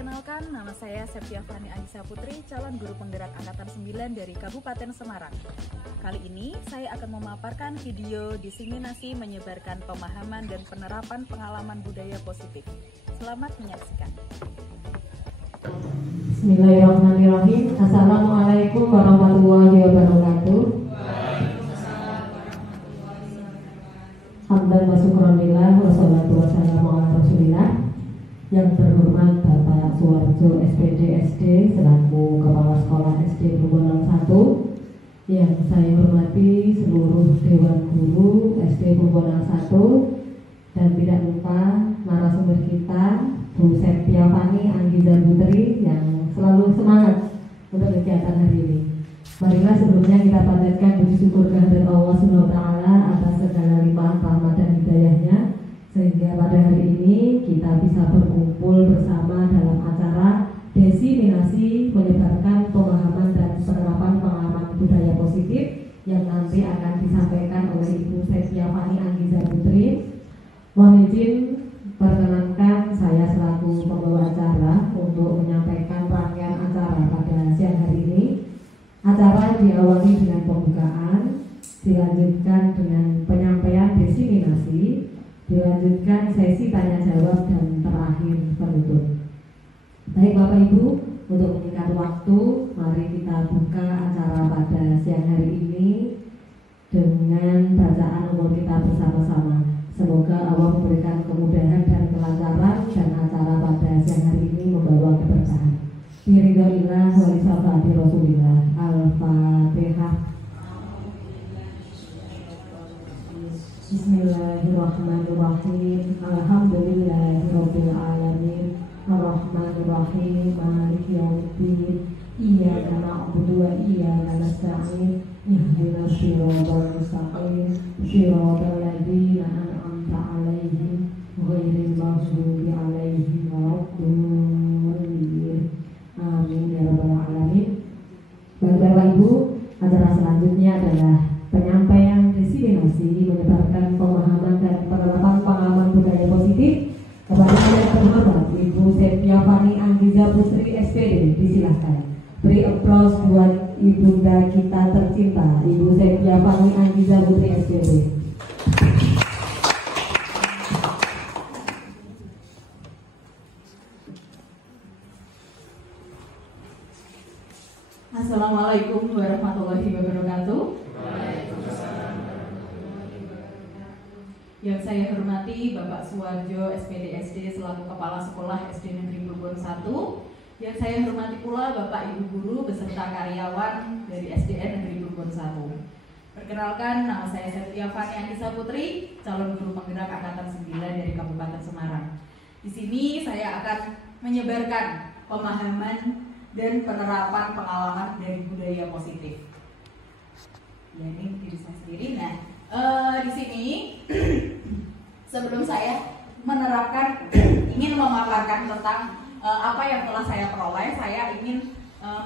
Perkenalkan, nama saya Septia Fani Anissa Putri, calon guru penggerak Angkatan 9 dari Kabupaten Semarang. Kali ini saya akan memaparkan video diseminasi menyebarkan pemahaman dan penerapan pengalaman budaya positif. Selamat menyaksikan. Bismillahirrahmanirrahim. Assalamualaikum warahmatullahi wabarakatuh. Hamdan wa syukranillah wassalatu wassalamu ala rasulillah. Yang terhormat Bapak Suwarjo SPD SD selaku Kepala Sekolah SD Plumbon 1, yang saya hormati seluruh Dewan Guru SD Plumbon 1, dan tidak lupa narasumber kita Bu Septia Fani Anissa Putri yang selalu semangat untuk kegiatan hari ini. Marilah sebelumnya kita panjatkan puji syukur kehadirat Allah Subhanahu wa taala atas segala limpahan rahmat dan hidayahnya, sehingga pada hari ini kita bisa berkumpul bersama dalam acara diseminasi menyebarkan pemahaman dan penerapan pengalaman budaya positif yang nanti akan disampaikan oleh Ibu Septia Fani Anissa Putri. Mohon izin perkenankan saya selaku pembawa acara untuk menyampaikan rangkaian acara pada siang hari ini. Acara diawali dengan pembukaan, dilanjutkan dengan penyampaian diseminasi, dilanjutkan sesi tanya jawab, dan terakhir penutup. Baik Bapak Ibu, untuk menyingkat waktu, mari kita buka acara pada siang hari ini dengan bacaan umur kita bersama-sama. Semoga Allah memberikan kemudahan dan kelancaran, dan acara pada siang hari ini membawa keberkahan. Biridhoillah wa li Rasulillah. Al-Fatihah. Bismillahirrahmanirrahim. Alhamdulillahirabbil alamin. Arrahmanirrahim. Maliki yaumiddin. Iyyaka na'budu wa iyyaka nasta'in. Ihdinas siratal mustaqim. Siratal ladzina an'amta 'alaihim ghairil maghdubi 'alaihim waladdallin. Amin ya rabbal alamin. Bapak Ibu, acara selanjutnya adalah penyampaian diseminasi menyebarkan pemahaman dan penerapan pengalaman budaya positif kepada yang terhormat Ibu Septia Fani Anissa Putri SPD. Disilahkan beri aplaus buat ibunda kita tercinta Ibu Septia Fani Anissa Putri SPD. Assalamualaikum warahmatullahi wabarakatuh. Yang saya hormati Bapak Suwarjo SPD SD selaku Kepala Sekolah SD Negeri Plumbon 1. Yang saya hormati pula Bapak Ibu Guru beserta karyawan dari SDN Negeri Plumbon 1. Perkenalkan, nama saya Septia Fani Anissa Putri, calon guru penggerak Angkatan 9 dari Kabupaten Semarang. Di sini saya akan menyebarkan pemahaman dan penerapan pengalaman dari budaya positif. Ya, ini diri saya sendiri. Nah, di sini sebelum saya menerapkan, ingin memaparkan tentang apa yang telah saya peroleh, saya ingin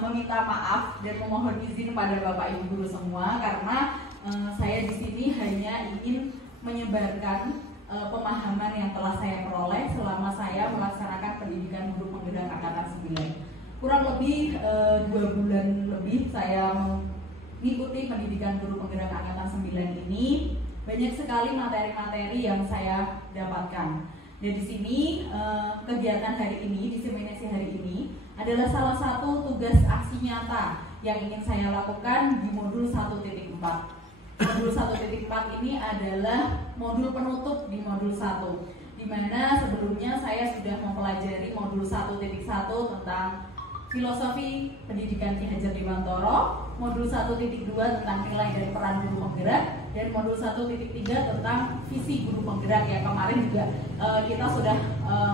meminta maaf dan memohon izin pada Bapak Ibu Guru semua, karena saya di sini hanya ingin menyebarkan pemahaman yang telah saya peroleh selama saya melaksanakan pendidikan guru penggerak Angkatan 9. Kurang lebih 2 bulan lebih saya mengikuti pendidikan guru penggerak Angkatan 9 ini. Banyak sekali materi-materi yang saya dapatkan. Dan di sini kegiatan hari ini, diseminasi hari ini adalah salah satu tugas aksi nyata yang ingin saya lakukan di modul 1.4. Modul 1.4 ini adalah modul penutup di modul 1, di mana sebelumnya saya sudah mempelajari modul 1.1 tentang filosofi pendidikan Ki Hajar Dewantoro, modul 1.2 tentang nilai dari peran guru penggerak, dan modul 1.3 tentang visi guru penggerak. Ya, kemarin juga kita sudah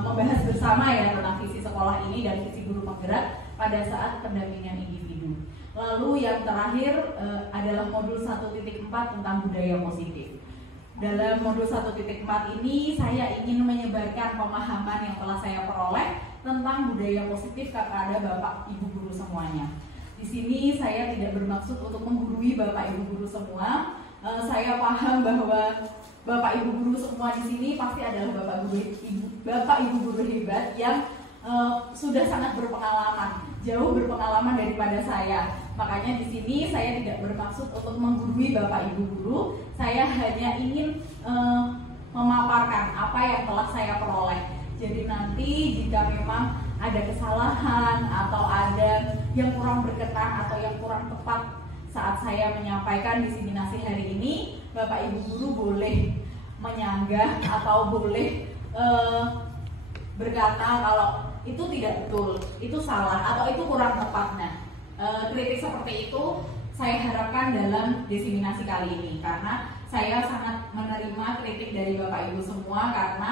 membahas bersama ya tentang visi sekolah ini dan visi guru penggerak pada saat pendampingan individu. Lalu yang terakhir adalah modul 1.4 tentang budaya positif. Dalam modul 1.4 ini saya ingin menyebarkan pemahaman yang telah saya peroleh tentang budaya positif kepada Bapak Ibu Guru semuanya. Di sini saya tidak bermaksud untuk menggurui Bapak Ibu Guru semua. Saya paham bahwa Bapak Ibu Guru semua di sini pasti adalah Bapak Ibu Guru hebat yang sudah sangat berpengalaman, jauh berpengalaman daripada saya. Makanya di sini saya tidak bermaksud untuk menggurui Bapak Ibu guru, saya hanya ingin memaparkan apa yang telah saya peroleh. Jadi nanti jika memang ada kesalahan atau ada yang kurang berkenan atau yang kurang tepat saat saya menyampaikan diseminasi hari ini, Bapak Ibu guru boleh menyanggah atau boleh berkata kalau itu tidak betul, itu salah, atau itu kurang tepat. Nah, kritik seperti itu saya harapkan dalam diseminasi kali ini, karena saya sangat menerima kritik dari Bapak Ibu semua, karena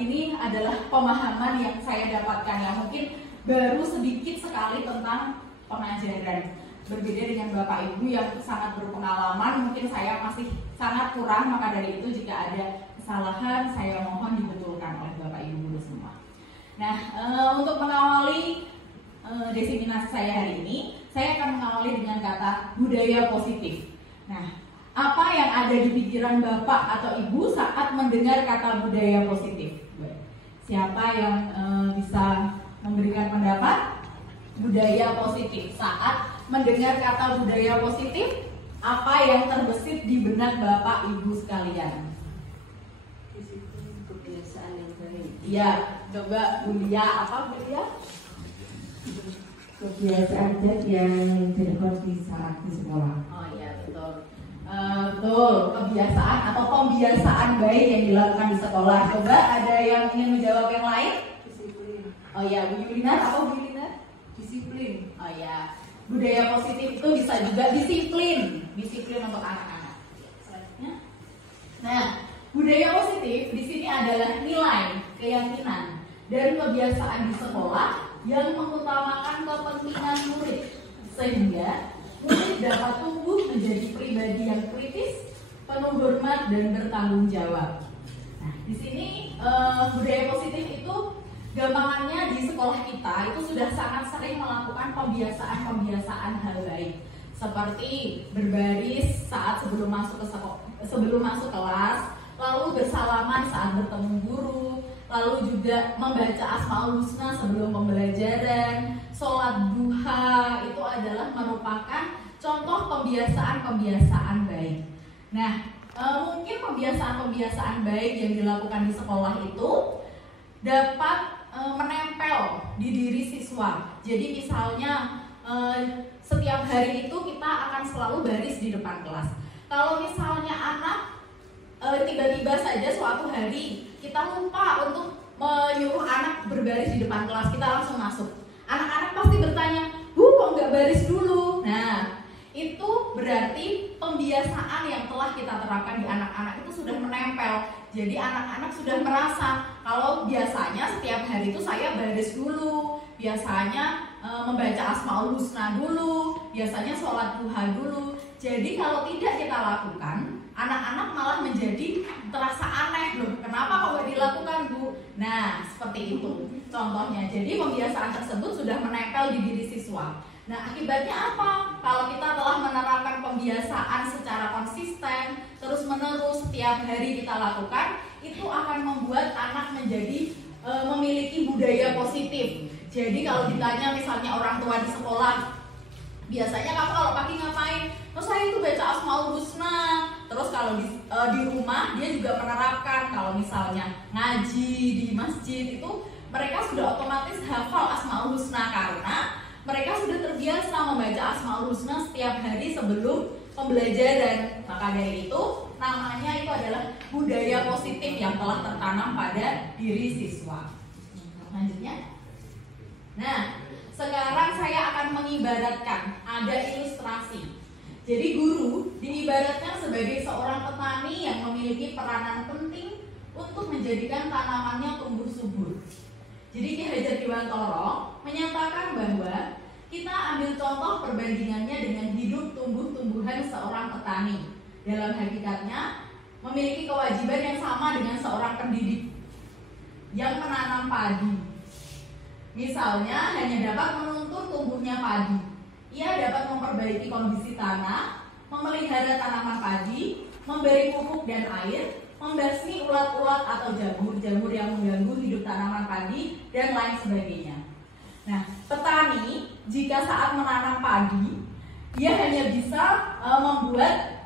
ini adalah pemahaman yang saya dapatkan yang mungkin baru sedikit sekali tentang pengajaran. Berbeda dengan Bapak Ibu yang sangat berpengalaman, mungkin saya masih sangat kurang, maka dari itu jika ada kesalahan saya mohon dibetulkan oleh Bapak Ibu guru semua. Nah, untuk mengawali diseminasi saya hari ini, saya akan mengawali dengan kata budaya positif. Nah, apa yang ada di pikiran Bapak atau Ibu saat mendengar kata budaya positif? Siapa yang bisa memberikan pendapat? Budaya positif. Saat mendengar kata budaya positif, apa yang terbesit di benak Bapak Ibu sekalian? Kebiasaan yang baik. Iya, coba Bulia, apa Bulia? Kebiasaan yang dilakukan di saat di sekolah. Oh iya, betul. Betul, kebiasaan atau pembiasaan baik yang dilakukan di sekolah. Coba ada yang ingin menjawab yang lain? Disiplin. Oh iya, Bu Yulina, apa Bu Yulina? Disiplin. Oh iya, budaya positif itu bisa juga disiplin untuk anak-anak. Selanjutnya, nah, budaya positif di sini adalah nilai, keyakinan, dan kebiasaan di sekolah yang mengutamakan kepentingan murid, sehingga murid dapat tumbuh menjadi pribadi yang kritis, penuh hormat, dan bertanggung jawab. Nah, di sini budaya positif itu gampangannya di sekolah kita itu sudah sangat sering melakukan pembiasaan hal baik, seperti berbaris saat sebelum masuk kelas, lalu bersalaman saat bertemu guru, lalu juga membaca Asmaul Husna sebelum pembelajaran, sholat duha, itu adalah merupakan contoh pembiasaan baik. Nah, mungkin pembiasaan baik yang dilakukan di sekolah itu dapat menempel di diri siswa. Jadi misalnya setiap hari itu kita akan selalu baris di depan kelas. Kalau misalnya anak tiba-tiba saja suatu hari kita lupa untuk menyuruh anak berbaris di depan kelas, kita langsung masuk. Anak-anak pasti bertanya, "Bu, kok nggak baris dulu?" Nah, itu berarti pembiasaan yang telah kita terapkan di anak-anak itu sudah menempel. Jadi anak-anak sudah merasa kalau biasanya setiap hari itu saya baris dulu, biasanya membaca Asmaul Husna dulu, biasanya sholat duha dulu. Jadi kalau tidak kita lakukan, anak-anak malah menjadi terasa aneh, loh, kenapa kok nggak dilakukan, Bu? Nah, seperti itu contohnya. Jadi pembiasaan tersebut sudah menempel di diri siswa. Nah, akibatnya apa? Kalau kita telah menerapkan pembiasaan secara konsisten, terus-menerus setiap hari kita lakukan, itu akan membuat anak menjadi memiliki budaya positif. Jadi kalau ditanya misalnya orang tua di sekolah, biasanya kamu kalau pagi ngapain? Terus saya itu baca Asmaul Husna. Terus kalau di rumah dia juga menerapkan, kalau misalnya ngaji di masjid itu mereka sudah otomatis hafal Asmaul Husna karena mereka sudah terbiasa membaca Asmaul Husna setiap hari sebelum pembelajaran. Maka dari itu namanya itu adalah budaya positif yang telah tertanam pada diri siswa. Lanjutnya. Nah, sekarang saya akan mengibaratkan, ada ilustrasi. Jadi guru diibaratkan sebagai seorang petani yang memiliki peranan penting untuk menjadikan tanamannya tumbuh subur. Jadi Ki Hajar Dewantara menyatakan bahwa kita ambil contoh perbandingannya dengan hidup tumbuh-tumbuhan seorang petani. Dalam hakikatnya memiliki kewajiban yang sama dengan seorang pendidik yang menanam padi. Misalnya hanya dapat menuntun tumbuhnya padi. Ia dapat memperbaiki kondisi tanah, memelihara tanaman padi, memberi pupuk dan air, membasmi ulat-ulat atau jamur-jamur yang mengganggu hidup tanaman padi padi, dan lain sebagainya. Nah, petani jika saat menanam padi, dia hanya bisa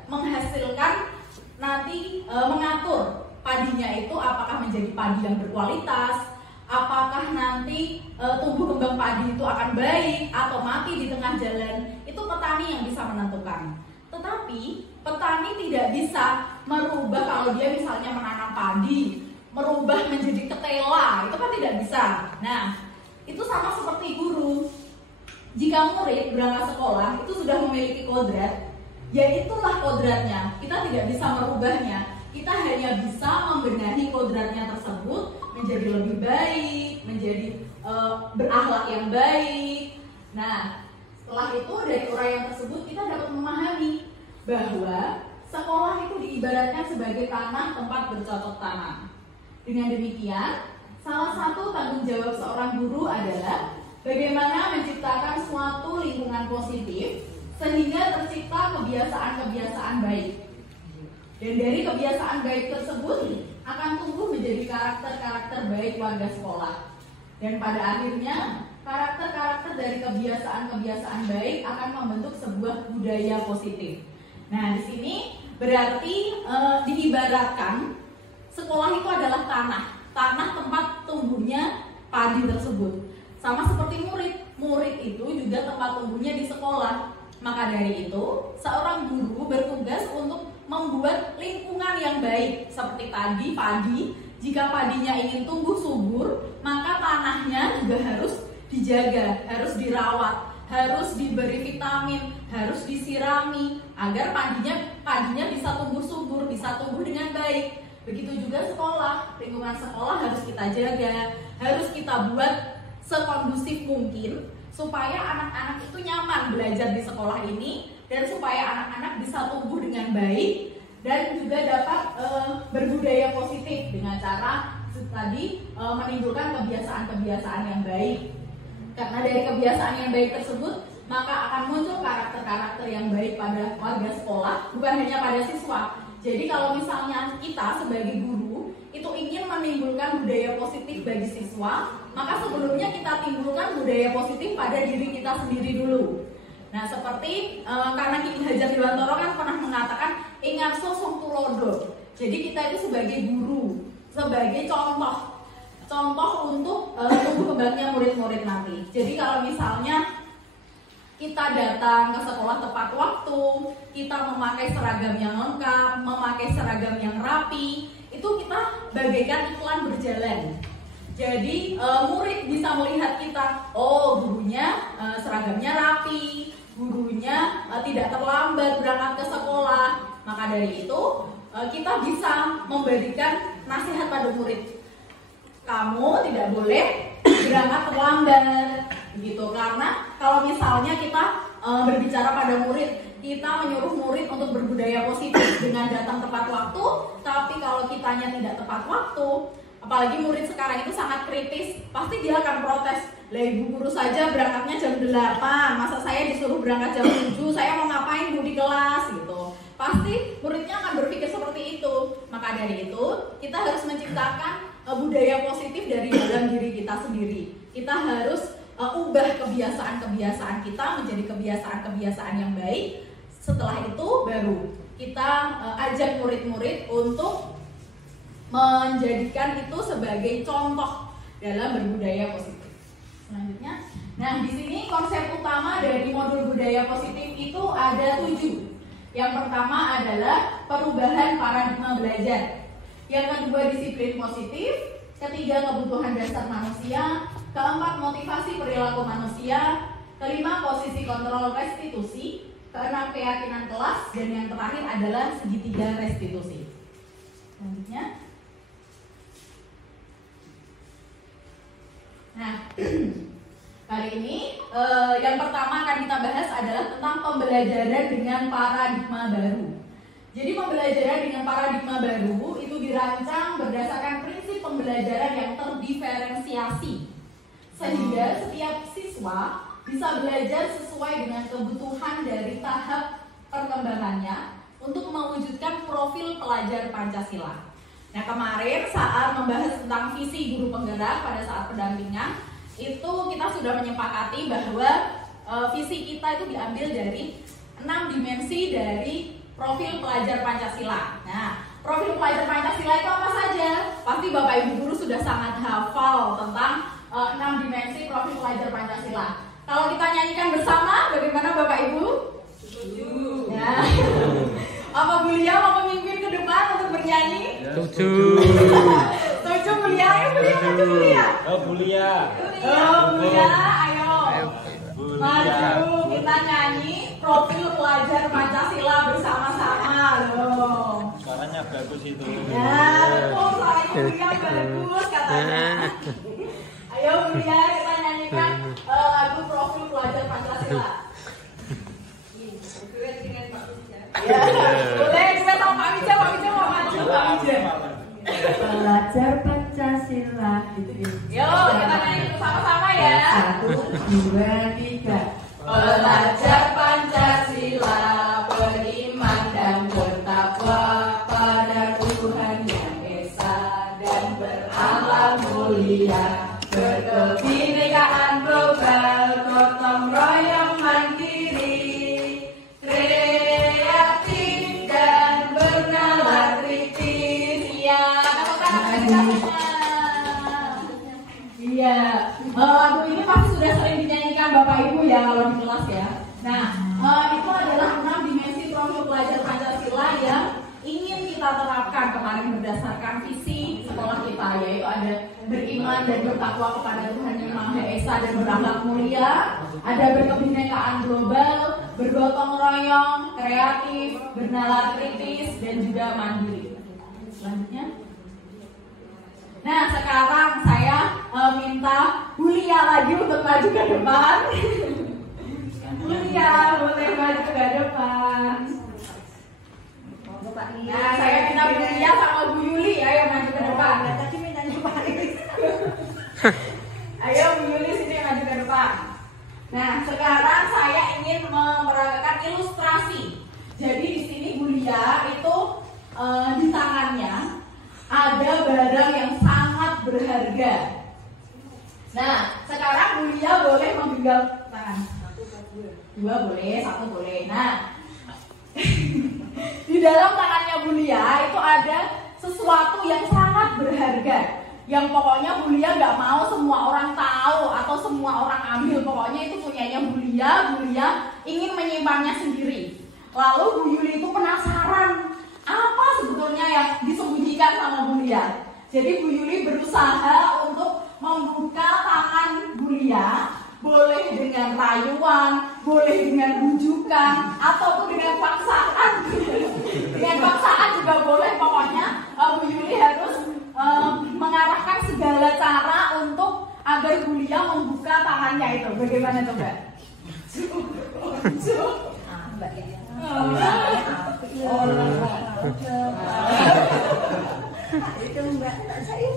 menghasilkan nanti mengatur padinya itu apakah menjadi padi yang berkualitas, apakah nanti tumbuh kembang padi itu akan baik atau mati di tengah jalan. Itu petani yang bisa menentukan. Tetapi petani tidak bisa merubah kalau dia misalnya menanam padi, merubah menjadi ketela, itu kan tidak bisa. Nah, itu sama seperti guru. Jika murid berangkat sekolah itu sudah memiliki kodrat, ya itulah kodratnya. Kita tidak bisa merubahnya. Kita hanya bisa membenahi kodratnya tersebut menjadi lebih baik, menjadi berakhlak yang baik. Nah, setelah itu dari uraian tersebut kita dapat memahami bahwa sekolah itu diibaratkan sebagai tanah tempat bercocok tanam. Dengan demikian, salah satu tanggung jawab seorang guru adalah bagaimana menciptakan suatu lingkungan positif sehingga tercipta kebiasaan-kebiasaan baik. Dan dari kebiasaan baik tersebut akan tumbuh menjadi karakter-karakter baik warga sekolah. Dan pada akhirnya karakter-karakter dari kebiasaan-kebiasaan baik akan membentuk sebuah budaya positif. Nah, di sini berarti diibaratkan sekolah itu adalah tanah tempat tumbuhnya padi tersebut. Sama seperti murid itu juga tempat tumbuhnya di sekolah. Maka dari itu, seorang guru bertugas untuk membuat lingkungan yang baik seperti tadi padi. Jika padinya ingin tumbuh subur, maka tanahnya juga harus dijaga, harus dirawat, harus diberi vitamin, harus disirami agar padinya bisa tumbuh subur, bisa tumbuh dengan baik. Begitu juga sekolah, lingkungan sekolah harus kita jaga, harus kita buat sekondusif mungkin supaya anak-anak itu nyaman belajar di sekolah ini dan supaya anak-anak bisa tumbuh dengan baik dan juga dapat berbudaya positif dengan cara tadi menimbulkan kebiasaan-kebiasaan yang baik. Karena dari kebiasaan yang baik tersebut maka akan muncul karakter-karakter yang baik pada warga sekolah, bukan hanya pada siswa. Jadi kalau misalnya kita sebagai guru itu ingin menimbulkan budaya positif bagi siswa, maka sebelumnya kita timbulkan budaya positif pada diri kita sendiri dulu. Nah, seperti karena Ki Hajar Dewantara kan pernah mengatakan ingatso sung tulodo. Jadi kita itu sebagai guru, sebagai contoh untuk tumbuh kembangnya murid-murid nanti. Jadi kalau misalnya kita datang ke sekolah tepat waktu, kita memakai seragam yang lengkap, memakai seragam yang rapi, itu kita bagaikan iklan berjalan. Jadi murid bisa melihat kita, oh gurunya seragamnya rapi, gurunya tidak terlambat berangkat ke sekolah. Maka dari itu kita bisa memberikan nasihat pada murid. Kamu tidak boleh berangkat terlambat, begitu. Karena kalau misalnya kita berbicara pada murid, kita menyuruh murid untuk berbudaya positif dengan datang tepat waktu, tapi kalau kitanya tidak tepat waktu, apalagi murid sekarang itu sangat kritis, pasti dia akan protes. Lah ibu guru saja berangkatnya jam 8, masa saya disuruh berangkat jam 7, saya mau ngapain bu di kelas gitu. Pasti muridnya akan berpikir seperti itu. Maka dari itu, kita harus menciptakan budaya positif dari dalam diri kita sendiri. Kita harus ubah kebiasaan-kebiasaan kita menjadi kebiasaan-kebiasaan yang baik. Setelah itu baru kita ajak murid-murid untuk menjadikan itu sebagai contoh dalam berbudaya positif. Selanjutnya, nah di sini konsep utama dari modul budaya positif itu ada 7. Yang pertama adalah perubahan paradigma belajar. Yang kedua disiplin positif. Ketiga kebutuhan dasar manusia. Keempat motivasi perilaku manusia. Kelima posisi kontrol restitusi. Keenam keyakinan kelas. Dan yang terakhir adalah segitiga restitusi. Selanjutnya. Nah, kali ini yang pertama akan kita bahas adalah tentang pembelajaran dengan paradigma baru. Jadi pembelajaran dengan paradigma baru itu dirancang berdasarkan prinsip pembelajaran yang terdiferensiasi, sehingga setiap siswa bisa belajar sesuai dengan kebutuhan dari tahap perkembangannya untuk mewujudkan profil pelajar Pancasila. Nah, kemarin saat membahas tentang visi guru penggerak pada saat pendampingan, itu kita sudah menyepakati bahwa visi kita itu diambil dari 6 dimensi dari profil pelajar Pancasila. Nah, profil pelajar Pancasila itu apa saja? Pasti Bapak Ibu guru sudah sangat hafal tentang 6 dimensi profil pelajar Pancasila. Kalau kita nyanyikan bersama, bagaimana Bapak Ibu? Setuju. Ya. Apa Bu Lia mau memimpin ke depan untuk bernyanyi? Setuju. Setuju Bu Lia, ayo Bu Lia, maju Bu Lia. Oh, Bu Lia. Oh, Bu Lia, ayo. Maju, kita nyanyi profil pelajar Pancasila bersama-sama loh. Suaranya bagus itu. Ya, betul, suaranya Bu Lia bagus katanya. Ayo Bu Lia, kita nyanyikan lagu profil pelajar Pancasila. Ya, boleh kita sama Pak Wija mau maju Pak Wija. Pelajar Pancasila gitu. Yo, kita nyanyi bersama-sama ya. 1, 2, 3. Pelajar Pancasila beriman dan bertakwa pada Tuhan Yang Esa dan berakhlak mulia, berkebinekaan global, gotong royong mandiri, kreatif dan bernalar kritis. Ya, iya, lagu ini pasti sudah sering dinyanyikan Bapak Ibu ya kalau di kelas ya. Nah, itu adalah 6 dimensi profil pelajar Pancasila yang ingin kita terapkan kemarin berdasarkan visi sekolah kita, yaitu ada beriman dan bertakwa kepada Tuhan Yang Maha Esa dan berakhlak mulia, ada berkebinekaan global, bergotong royong, kreatif, bernalar kritis, dan juga mandiri. Selanjutnya. Nah, sekarang saya minta Bu Lia lagi untuk maju ke depan. Bu Lia boleh maju ke depan. Nah, saya minta Bu Lia sama Bu Yuli ayo maju ke depan. Tadi mintanya Pak Iris. Ayo Bu Yuli sini maju ke depan. Nah, sekarang saya ingin memperagakan ilustrasi. Jadi di sini Bu Lia itu di tangannya ada barang yang sangat berharga. Nah, sekarang Bu Lia boleh menggenggam tangan. 2 boleh, 1 boleh. Nah, di dalam tangannya Bu Lia itu ada sesuatu yang sangat berharga, yang pokoknya Bu Lia nggak mau semua orang tahu atau semua orang ambil. Pokoknya itu punyanya Bu Lia ingin menyimpannya sendiri. Lalu Bu Yuli itu penasaran apa sebetulnya yang disembunyikan sama Bu Lia. Jadi Bu Yuli berusaha untuk membuka tangan Bu Lia, boleh dengan rayuan, boleh dengan bujukan, ataupun dengan paksaan. Dengan paksaan juga boleh. Pokoknya Bu Yuli harus mengarahkan segala cara untuk agar Bu Lia membuka tangannya itu. Bagaimana coba? Mbak ya. Itu Mbak saya.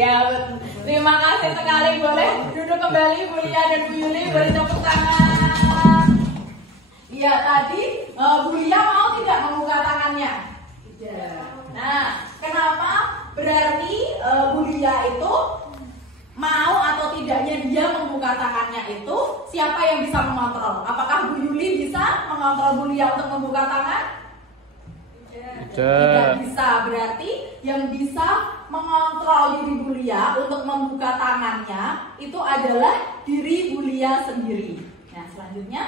Ya, terima kasih sekali. Boleh duduk kembali Bu Lia dan Bu Yuli, boleh tepuk tangan. Iya, tadi Bu Lia mau tidak membuka tangannya? Tidak. Nah, kenapa? Berarti Bu Lia itu mau atau tidaknya dia membuka tangannya itu siapa yang bisa mengontrol? Apakah Bu Yuli bisa mengontrol Bu Lia untuk membuka tangan? Tidak bisa. Berarti yang bisa mengontrol diri Bu Lia untuk membuka tangannya itu adalah diri Bu Lia sendiri. Nah, selanjutnya.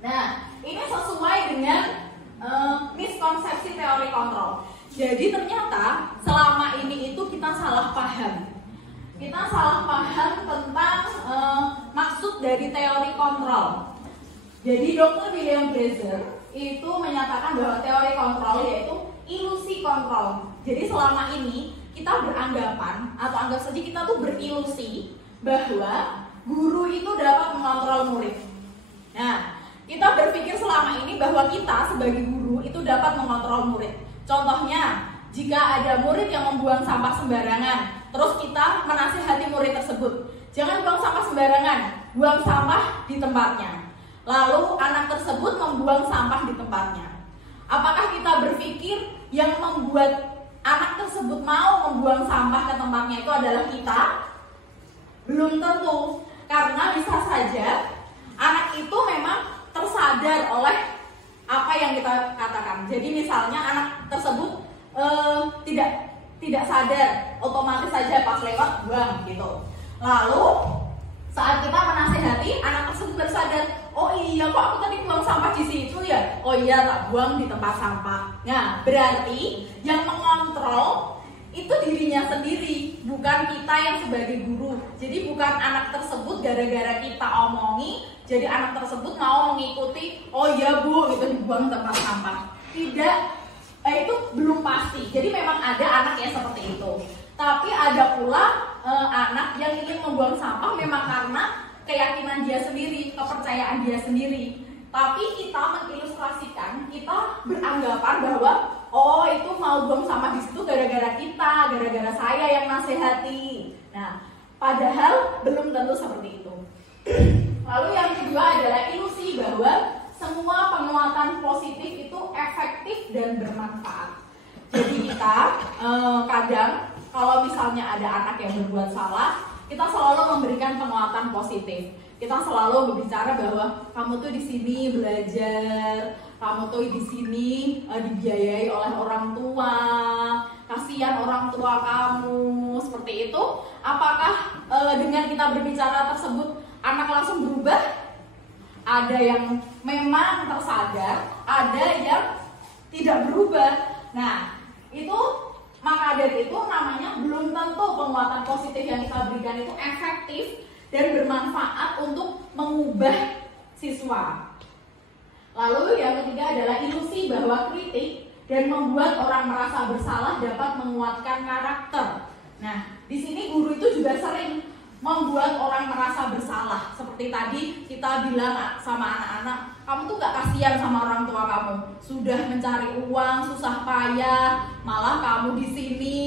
Nah, ini sesuai dengan miskonsepsi teori kontrol. Jadi ternyata selama ini itu kita salah paham. Kita salah paham tentang maksud dari teori kontrol. Jadi Dr. William Blazer itu menyatakan bahwa teori kontrol yaitu ilusi kontrol. Jadi selama ini kita beranggapan atau anggap saja kita tuh berilusi bahwa guru itu dapat mengontrol murid. Nah, kita berpikir selama ini bahwa kita sebagai guru itu dapat mengontrol murid. Contohnya, jika ada murid yang membuang sampah sembarangan, terus kita menasihati murid tersebut, jangan buang sampah sembarangan, buang sampah di tempatnya. Lalu anak tersebut membuang sampah di tempatnya. Apakah kita berpikir yang membuat anak tersebut mau membuang sampah ke tempatnya itu adalah kita? Belum tentu, karena bisa saja anak itu memang tersadar oleh apa yang kita katakan. Jadi misalnya anak tersebut tidak sadar, otomatis saja pas lewat buang gitu. Lalu saat kita menasehati, anak tersebut bersadar, oh iya kok aku tadi buang sampah di situ ya? Oh iya, tak buang di tempat sampah. Nah, berarti yang mengontrol itu dirinya sendiri, bukan kita yang sebagai guru. Jadi bukan anak tersebut gara-gara kita omongi, jadi anak tersebut mau mengikuti, oh iya bu, itu dibuang di tempat sampah. Tidak, itu belum pasti. Jadi memang ada anak yang seperti itu. Tapi ada pula anak yang ingin membuang sampah memang karena keyakinan dia sendiri, kepercayaan dia sendiri. Tapi kita mengilustrasikan, kita beranggapan bahwa oh itu mau buang sampah di situ gara-gara kita, gara-gara saya yang nasihati. Nah, padahal belum tentu seperti itu. Lalu yang kedua adalah ilusi bahwa semua penguatan positif itu efektif dan bermanfaat. Jadi kita kadang kalau misalnya ada anak yang berbuat salah, kita selalu memberikan penguatan positif. Kita selalu berbicara bahwa kamu tuh di sini belajar, kamu tuh di sini dibiayai oleh orang tua, kasihan orang tua kamu, seperti itu. Apakah dengan kita berbicara tersebut anak langsung berubah? Ada yang memang tersadar, ada yang tidak berubah. Nah, itu maka dari itu namanya belum tentu penguatan positif yang kita berikan itu efektif dan bermanfaat untuk mengubah siswa. Lalu yang ketiga adalah ilusi bahwa kritik dan membuat orang merasa bersalah dapat menguatkan karakter. Nah, di sini guru itu juga sering membuat orang merasa bersalah. Seperti tadi kita bilang sama anak-anak, kamu tuh gak kasihan sama orang tua kamu. Sudah mencari uang, susah payah, malah kamu di sini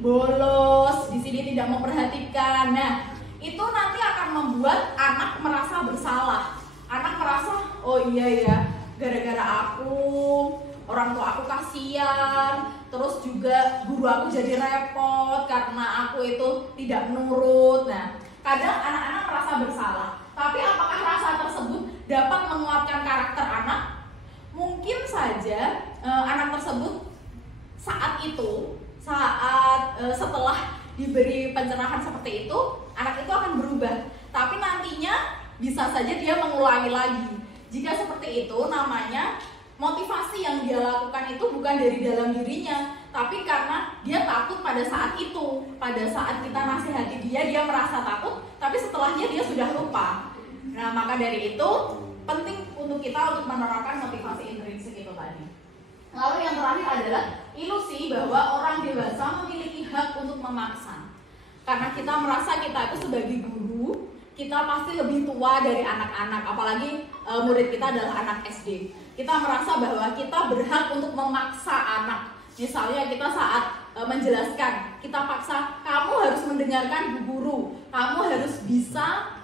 bolos, di sini tidak memperhatikan. Nah, itu nanti akan membuat anak merasa bersalah. Anak merasa, oh iya ya, gara-gara aku, orang tua aku kasihan, terus juga guru aku jadi repot karena aku itu tidak menurut. Nah, kadang anak-anak merasa bersalah. Tapi apakah rasa tersebut dapat menguatkan karakter anak? Mungkin saja anak tersebut saat itu, setelah diberi pencerahan seperti itu, anak itu akan berubah. Tapi nantinya bisa saja dia mengulangi lagi. Jika seperti itu, namanya motivasi yang dia lakukan itu bukan dari dalam dirinya, tapi karena dia takut pada saat itu. Pada saat kita nasihati dia merasa takut, tapi setelahnya dia sudah lupa. Nah, maka dari itu penting untuk kita untuk menerapkan motivasi intrinsik itu tadi. Lalu yang terakhir adalah ilusi bahwa orang dewasa memiliki hak untuk memaksa. Karena kita merasa kita itu sebagai guru, kita pasti lebih tua dari anak-anak, apalagi murid kita adalah anak SD. Kita merasa bahwa kita berhak untuk memaksa anak. Misalnya kita saat menjelaskan, kita paksa, kamu harus mendengarkan bu guru, kamu harus bisa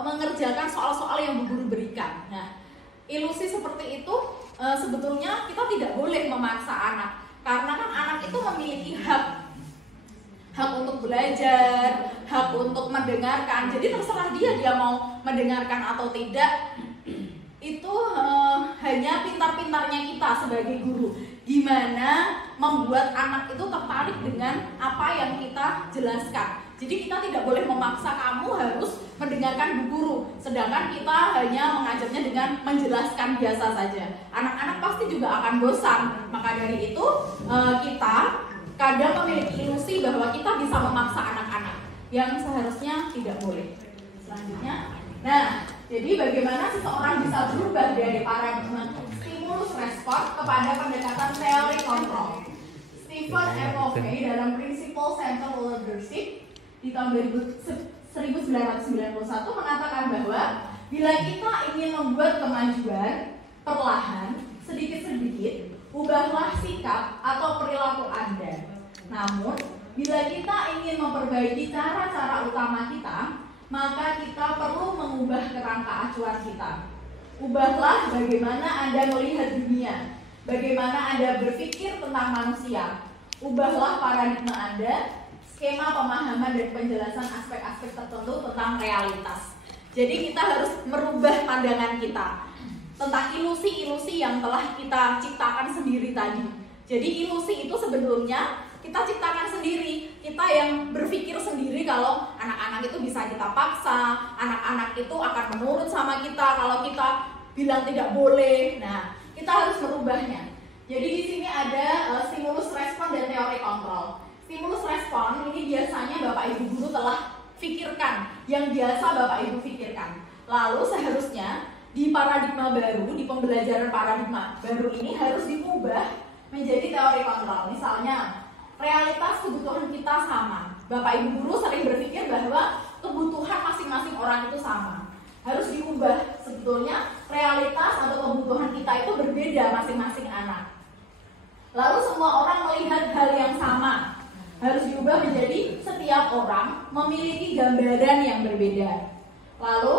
mengerjakan soal-soal yang bu guru berikan. Nah, ilusi seperti itu sebetulnya kita tidak boleh memaksa anak, karena kan anak itu memiliki hak untuk belajar, hak untuk mendengarkan. Jadi terserah dia mau mendengarkan atau tidak. Itu hanya pintar-pintarnya kita sebagai guru, gimana membuat anak itu tertarik dengan apa yang kita jelaskan. Jadi kita tidak boleh memaksa kamu harus mendengarkan bu guru, sedangkan kita hanya mengajarnya dengan menjelaskan biasa saja. Anak-anak pasti juga akan bosan. Maka dari itu kita kadang memiliki ilusi bahwa kita bisa memaksa anak-anak, yang seharusnya tidak boleh. Selanjutnya, nah, jadi bagaimana seseorang bisa berubah dari paradigma stimulus respon kepada pendekatan teori kontrol. Stephen R. Covey dalam Principle Central Leadership di tahun 1991 mengatakan bahwa bila kita ingin membuat kemajuan perlahan, sedikit-sedikit, ubahlah sikap atau perilaku Namun, bila kita ingin memperbaiki cara-cara utama kita, maka kita perlu mengubah kerangka acuan kita. Ubahlah bagaimana Anda melihat dunia, bagaimana Anda berpikir tentang manusia. Ubahlah paradigma Anda, skema pemahaman dan penjelasan aspek-aspek tertentu tentang realitas. Jadi kita harus merubah pandangan kita tentang ilusi-ilusi yang telah kita ciptakan sendiri tadi. Jadi ilusi itu sebetulnya kita ciptakan sendiri. Kita yang berpikir sendiri kalau anak-anak itu bisa kita paksa, anak-anak itu akan menurut sama kita kalau kita bilang tidak boleh. Nah, kita harus merubahnya. Jadi di sini ada stimulus respon dan teori kontrol. Stimulus respon ini biasanya Bapak Ibu guru telah pikirkan, yang biasa Bapak Ibu pikirkan. Lalu seharusnya di paradigma baru, di pembelajaran paradigma baru ini harus diubah menjadi teori kontrol. Misalnya, realitas kebutuhan kita sama. Bapak Ibu guru sering berpikir bahwa kebutuhan masing-masing orang itu sama. Harus diubah, sebetulnya realitas atau kebutuhan kita itu berbeda masing-masing anak. Lalu semua orang melihat hal yang sama. Harus diubah menjadi setiap orang memiliki gambaran yang berbeda. Lalu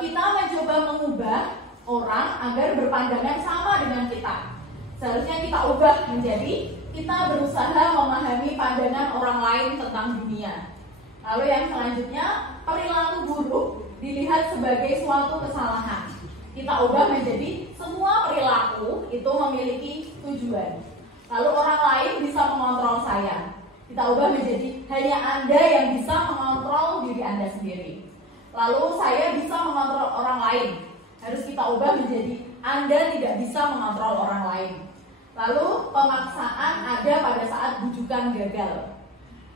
kita mencoba mengubah orang agar berpandangan sama dengan kita. Seharusnya kita ubah menjadi kita berusaha memahami pandangan orang lain tentang dunia. Lalu yang selanjutnya, perilaku buruk dilihat sebagai suatu kesalahan. Kita ubah menjadi semua perilaku itu memiliki tujuan. Lalu orang lain bisa mengontrol saya. Kita ubah menjadi hanya Anda yang bisa mengontrol diri Anda sendiri. Lalu saya bisa mengontrol orang lain. Harus kita ubah menjadi Anda tidak bisa mengontrol orang lain. Lalu pemaksaan ada pada saat bujukan gagal.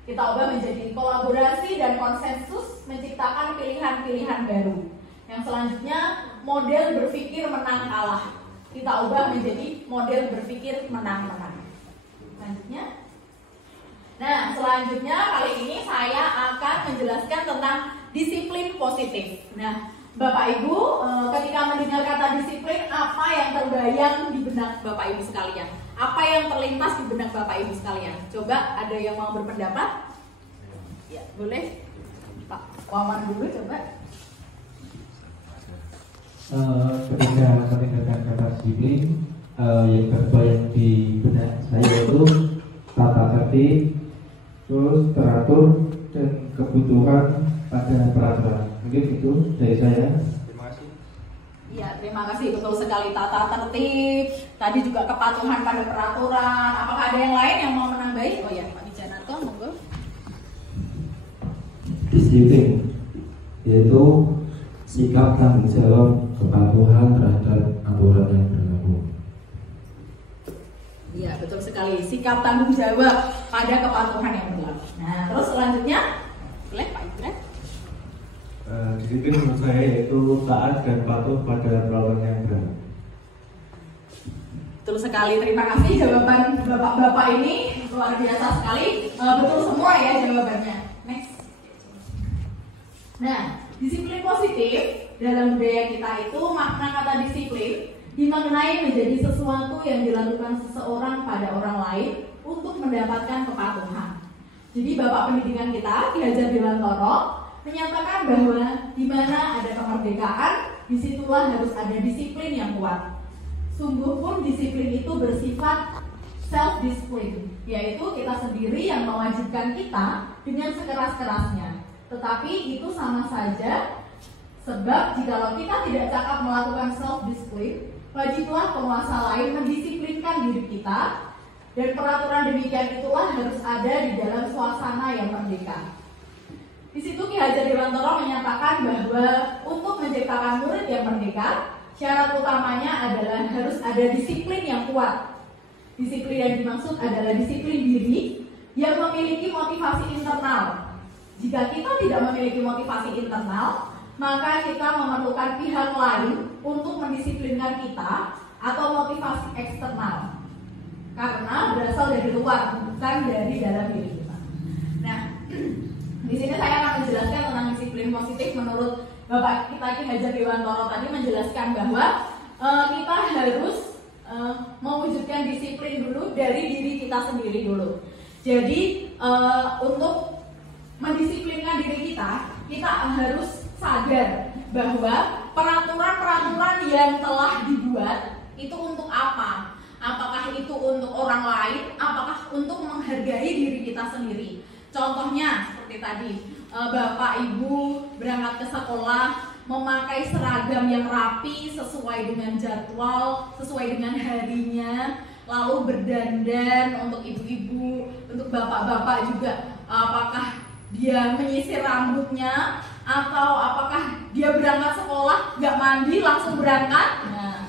Kita ubah menjadi kolaborasi dan konsensus menciptakan pilihan-pilihan baru. Yang selanjutnya, model berpikir menang kalah. Kita ubah menjadi model berpikir menang-menang. Selanjutnya. Nah, selanjutnya kali ini saya akan menjelaskan tentang disiplin positif. Nah, Bapak Ibu, ketika mendengar kata disiplin, apa yang terbayang di benak Bapak Ibu sekalian? Apa yang terlintas di benak Bapak Ibu sekalian? Coba, ada yang mau berpendapat? Ya, boleh. Pak Wawan dulu, coba. Ketika mendengarkan kata disiplin, yang terbayang di benak saya itu tata tertib, terus teratur, dan kebutuhan pada peraturan. Mungkin itu dari saya. Terima kasih. Iya, terima kasih. Betul sekali, tata tertib. Tadi juga kepatuhan pada peraturan. Apakah ada yang lain yang mau menambahi? Oh ya, Pak Wijanarto, monggo. Disiplin yaitu sikap tanggung jawab kepatuhan terhadap aturan yang berlaku. Iya, betul sekali. Sikap tanggung jawab pada kepatuhan yang berlaku. Nah, terus selanjutnya, boleh Pak Ibra? Disiplin menurut saya yaitu taat dan patuh pada peraturan yang berlaku. Betul sekali, terima kasih jawaban bapak-bapak ini luar biasa sekali. Betul semua ya jawabannya. Next. Nah, disiplin positif dalam budaya kita itu makna kata disiplin dimaknai menjadi sesuatu yang dilakukan seseorang pada orang lain untuk mendapatkan kepatuhan. Jadi Bapak Pendidikan kita, Ki Hajar Dewantoro, menyatakan bahwa di mana ada kemerdekaan, disitulah harus ada disiplin yang kuat. Sungguh pun disiplin itu bersifat self-discipline, yaitu kita sendiri yang mewajibkan kita dengan sekeras-kerasnya. Tetapi itu sama saja, sebab jikalau kita tidak cakap melakukan self-discipline, wajiblah penguasa lain mendisiplinkan diri kita, dan peraturan demikian itulah harus ada di dalam suasana yang merdeka. Di situ Ki Hajar Dewantoro menyatakan bahwa untuk menciptakan murid yang merdeka, syarat utamanya adalah harus ada disiplin yang kuat. Disiplin yang dimaksud adalah disiplin diri yang memiliki motivasi internal. Jika kita tidak memiliki motivasi internal, maka kita memerlukan pihak lain untuk mendisiplinkan kita atau motivasi eksternal. Karena berasal dari luar, bukan dari dalam diri kita. Nah, di sini saya akan menjelaskan tentang disiplin positif menurut Bapak kita Ki Hajar Dewantoro tadi menjelaskan bahwa kita harus mewujudkan disiplin dulu dari diri kita sendiri dulu. Jadi untuk mendisiplinkan diri kita harus sadar bahwa peraturan-peraturan yang telah dibuat itu untuk apa? Apakah itu untuk orang lain? Apakah untuk menghargai diri kita sendiri? Contohnya seperti tadi, Bapak Ibu berangkat ke sekolah memakai seragam yang rapi sesuai dengan jadwal, sesuai dengan harinya, lalu berdandan untuk ibu-ibu, untuk bapak-bapak juga, apakah dia menyisir rambutnya atau apakah dia berangkat sekolah nggak mandi langsung berangkat. Nah,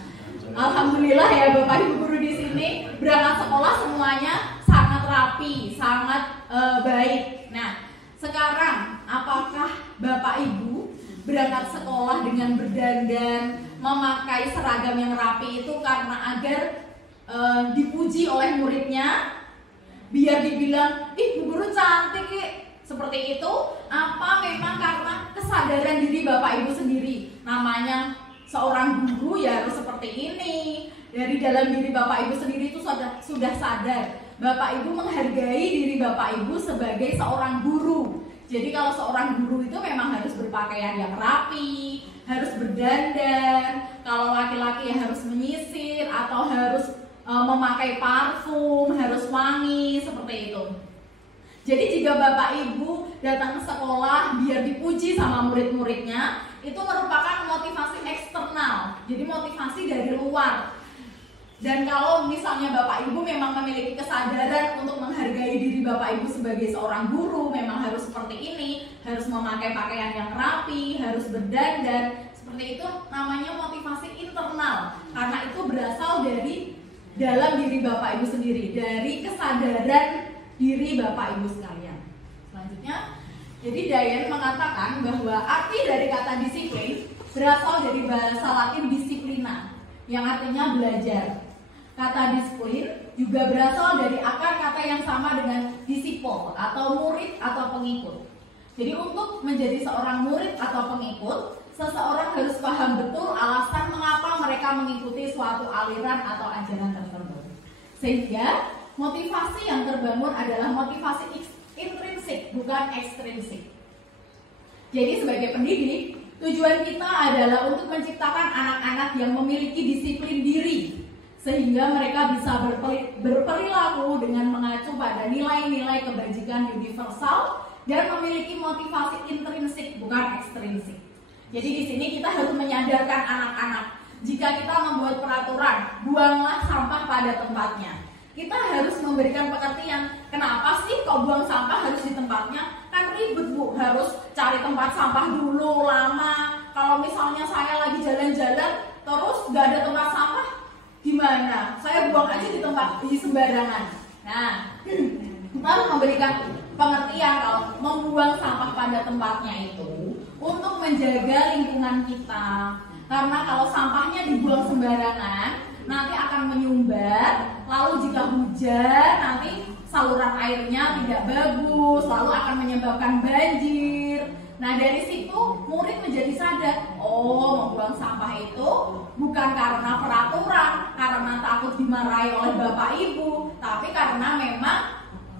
alhamdulillah ya Bapak Ibu guru di sini berangkat sekolah semuanya sangat rapi, sangat baik. Nah, sekarang apakah Bapak Ibu berangkat sekolah dengan berdandan, memakai seragam yang rapi itu karena agar dipuji oleh muridnya, biar dibilang, ih Bu Guru cantik seperti itu, apa memang karena kesadaran diri Bapak Ibu sendiri? Namanya seorang guru ya harus seperti ini. Dari dalam diri Bapak Ibu sendiri itu sudah sadar, Bapak Ibu menghargai diri Bapak Ibu sebagai seorang guru. Jadi kalau seorang guru itu memang harus berpakaian yang rapi, harus berdandan. Kalau laki-laki ya harus menyisir atau harus memakai parfum, harus wangi, seperti itu. Jadi jika Bapak Ibu datang ke sekolah biar dipuji sama murid-muridnya, itu merupakan motivasi eksternal, jadi motivasi dari luar. Dan kalau misalnya Bapak Ibu memang memiliki kesadaran untuk menghargai diri Bapak Ibu sebagai seorang guru, memang harus seperti ini, harus memakai pakaian yang rapi, harus berdandan, seperti itu namanya motivasi internal. Karena itu berasal dari dalam diri Bapak Ibu sendiri, dari kesadaran diri Bapak Ibu sekalian. Selanjutnya, jadi Dayan mengatakan bahwa arti dari kata disiplin berasal dari bahasa Latin disciplina, yang artinya belajar. Kata disiplin juga berasal dari akar kata yang sama dengan disciple atau murid atau pengikut. Jadi untuk menjadi seorang murid atau pengikut, seseorang harus paham betul alasan mengapa mereka mengikuti suatu aliran atau ajaran tertentu. Sehingga motivasi yang terbangun adalah motivasi intrinsik, bukan ekstrinsik. Jadi sebagai pendidik, tujuan kita adalah untuk menciptakan anak-anak yang memiliki disiplin diri, sehingga mereka bisa berperilaku dengan mengacu pada nilai-nilai kebajikan universal dan memiliki motivasi intrinsik, bukan ekstrinsik. Jadi di sini kita harus menyadarkan anak-anak, jika kita membuat peraturan, buanglah sampah pada tempatnya. Kita harus memberikan pengertian, kenapa sih kok buang sampah harus di tempatnya? Kan ribet Bu, harus cari tempat sampah dulu, lama. Kalau misalnya saya lagi jalan-jalan, terus gak ada tempat sampah, gimana? Saya buang aja di tempat di sembarangan. Nah, kita harus memberikan pengertian kalau membuang sampah pada tempatnya itu untuk menjaga lingkungan kita. Karena kalau sampahnya dibuang sembarangan, nanti akan menyumbat, lalu jika hujan nanti saluran airnya tidak bagus, lalu akan menyebabkan banjir. Nah dari situ murid menjadi sadar, oh membuang sampah itu bukan karena peraturan, karena takut dimarahi oleh Bapak Ibu, tapi karena memang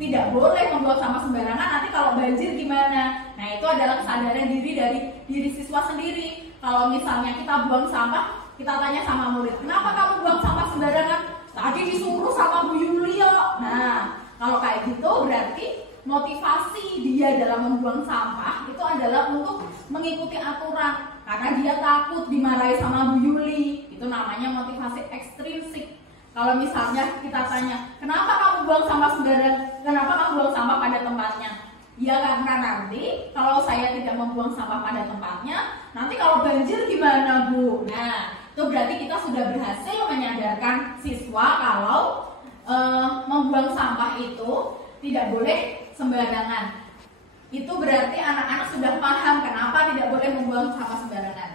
tidak boleh membuang sampah sembarangan, nanti kalau banjir gimana? Nah itu adalah kesadaran diri dari diri siswa sendiri. Kalau misalnya kita buang sampah, kita tanya sama murid, kenapa kamu buang sampah sembarangan? Tadi disuruh sama Bu Yulio. Nah, kalau kayak gitu berarti motivasi dia dalam membuang sampah itu adalah untuk mengikuti aturan. Karena dia takut dimarahi sama Bu Yuli. Itu namanya motivasi ekstrinsik. Kalau misalnya kita tanya, kenapa kamu buang sampah sembarangan? Kenapa kamu buang sampah pada tempatnya? Ya karena nanti kalau saya tidak membuang sampah pada tempatnya, nanti kalau banjir gimana Bu? Nah, itu berarti kita sudah berhasil menyadarkan siswa kalau membuang sampah itu tidak boleh sembarangan. Itu berarti anak-anak sudah paham kenapa tidak boleh membuang sampah sembarangan.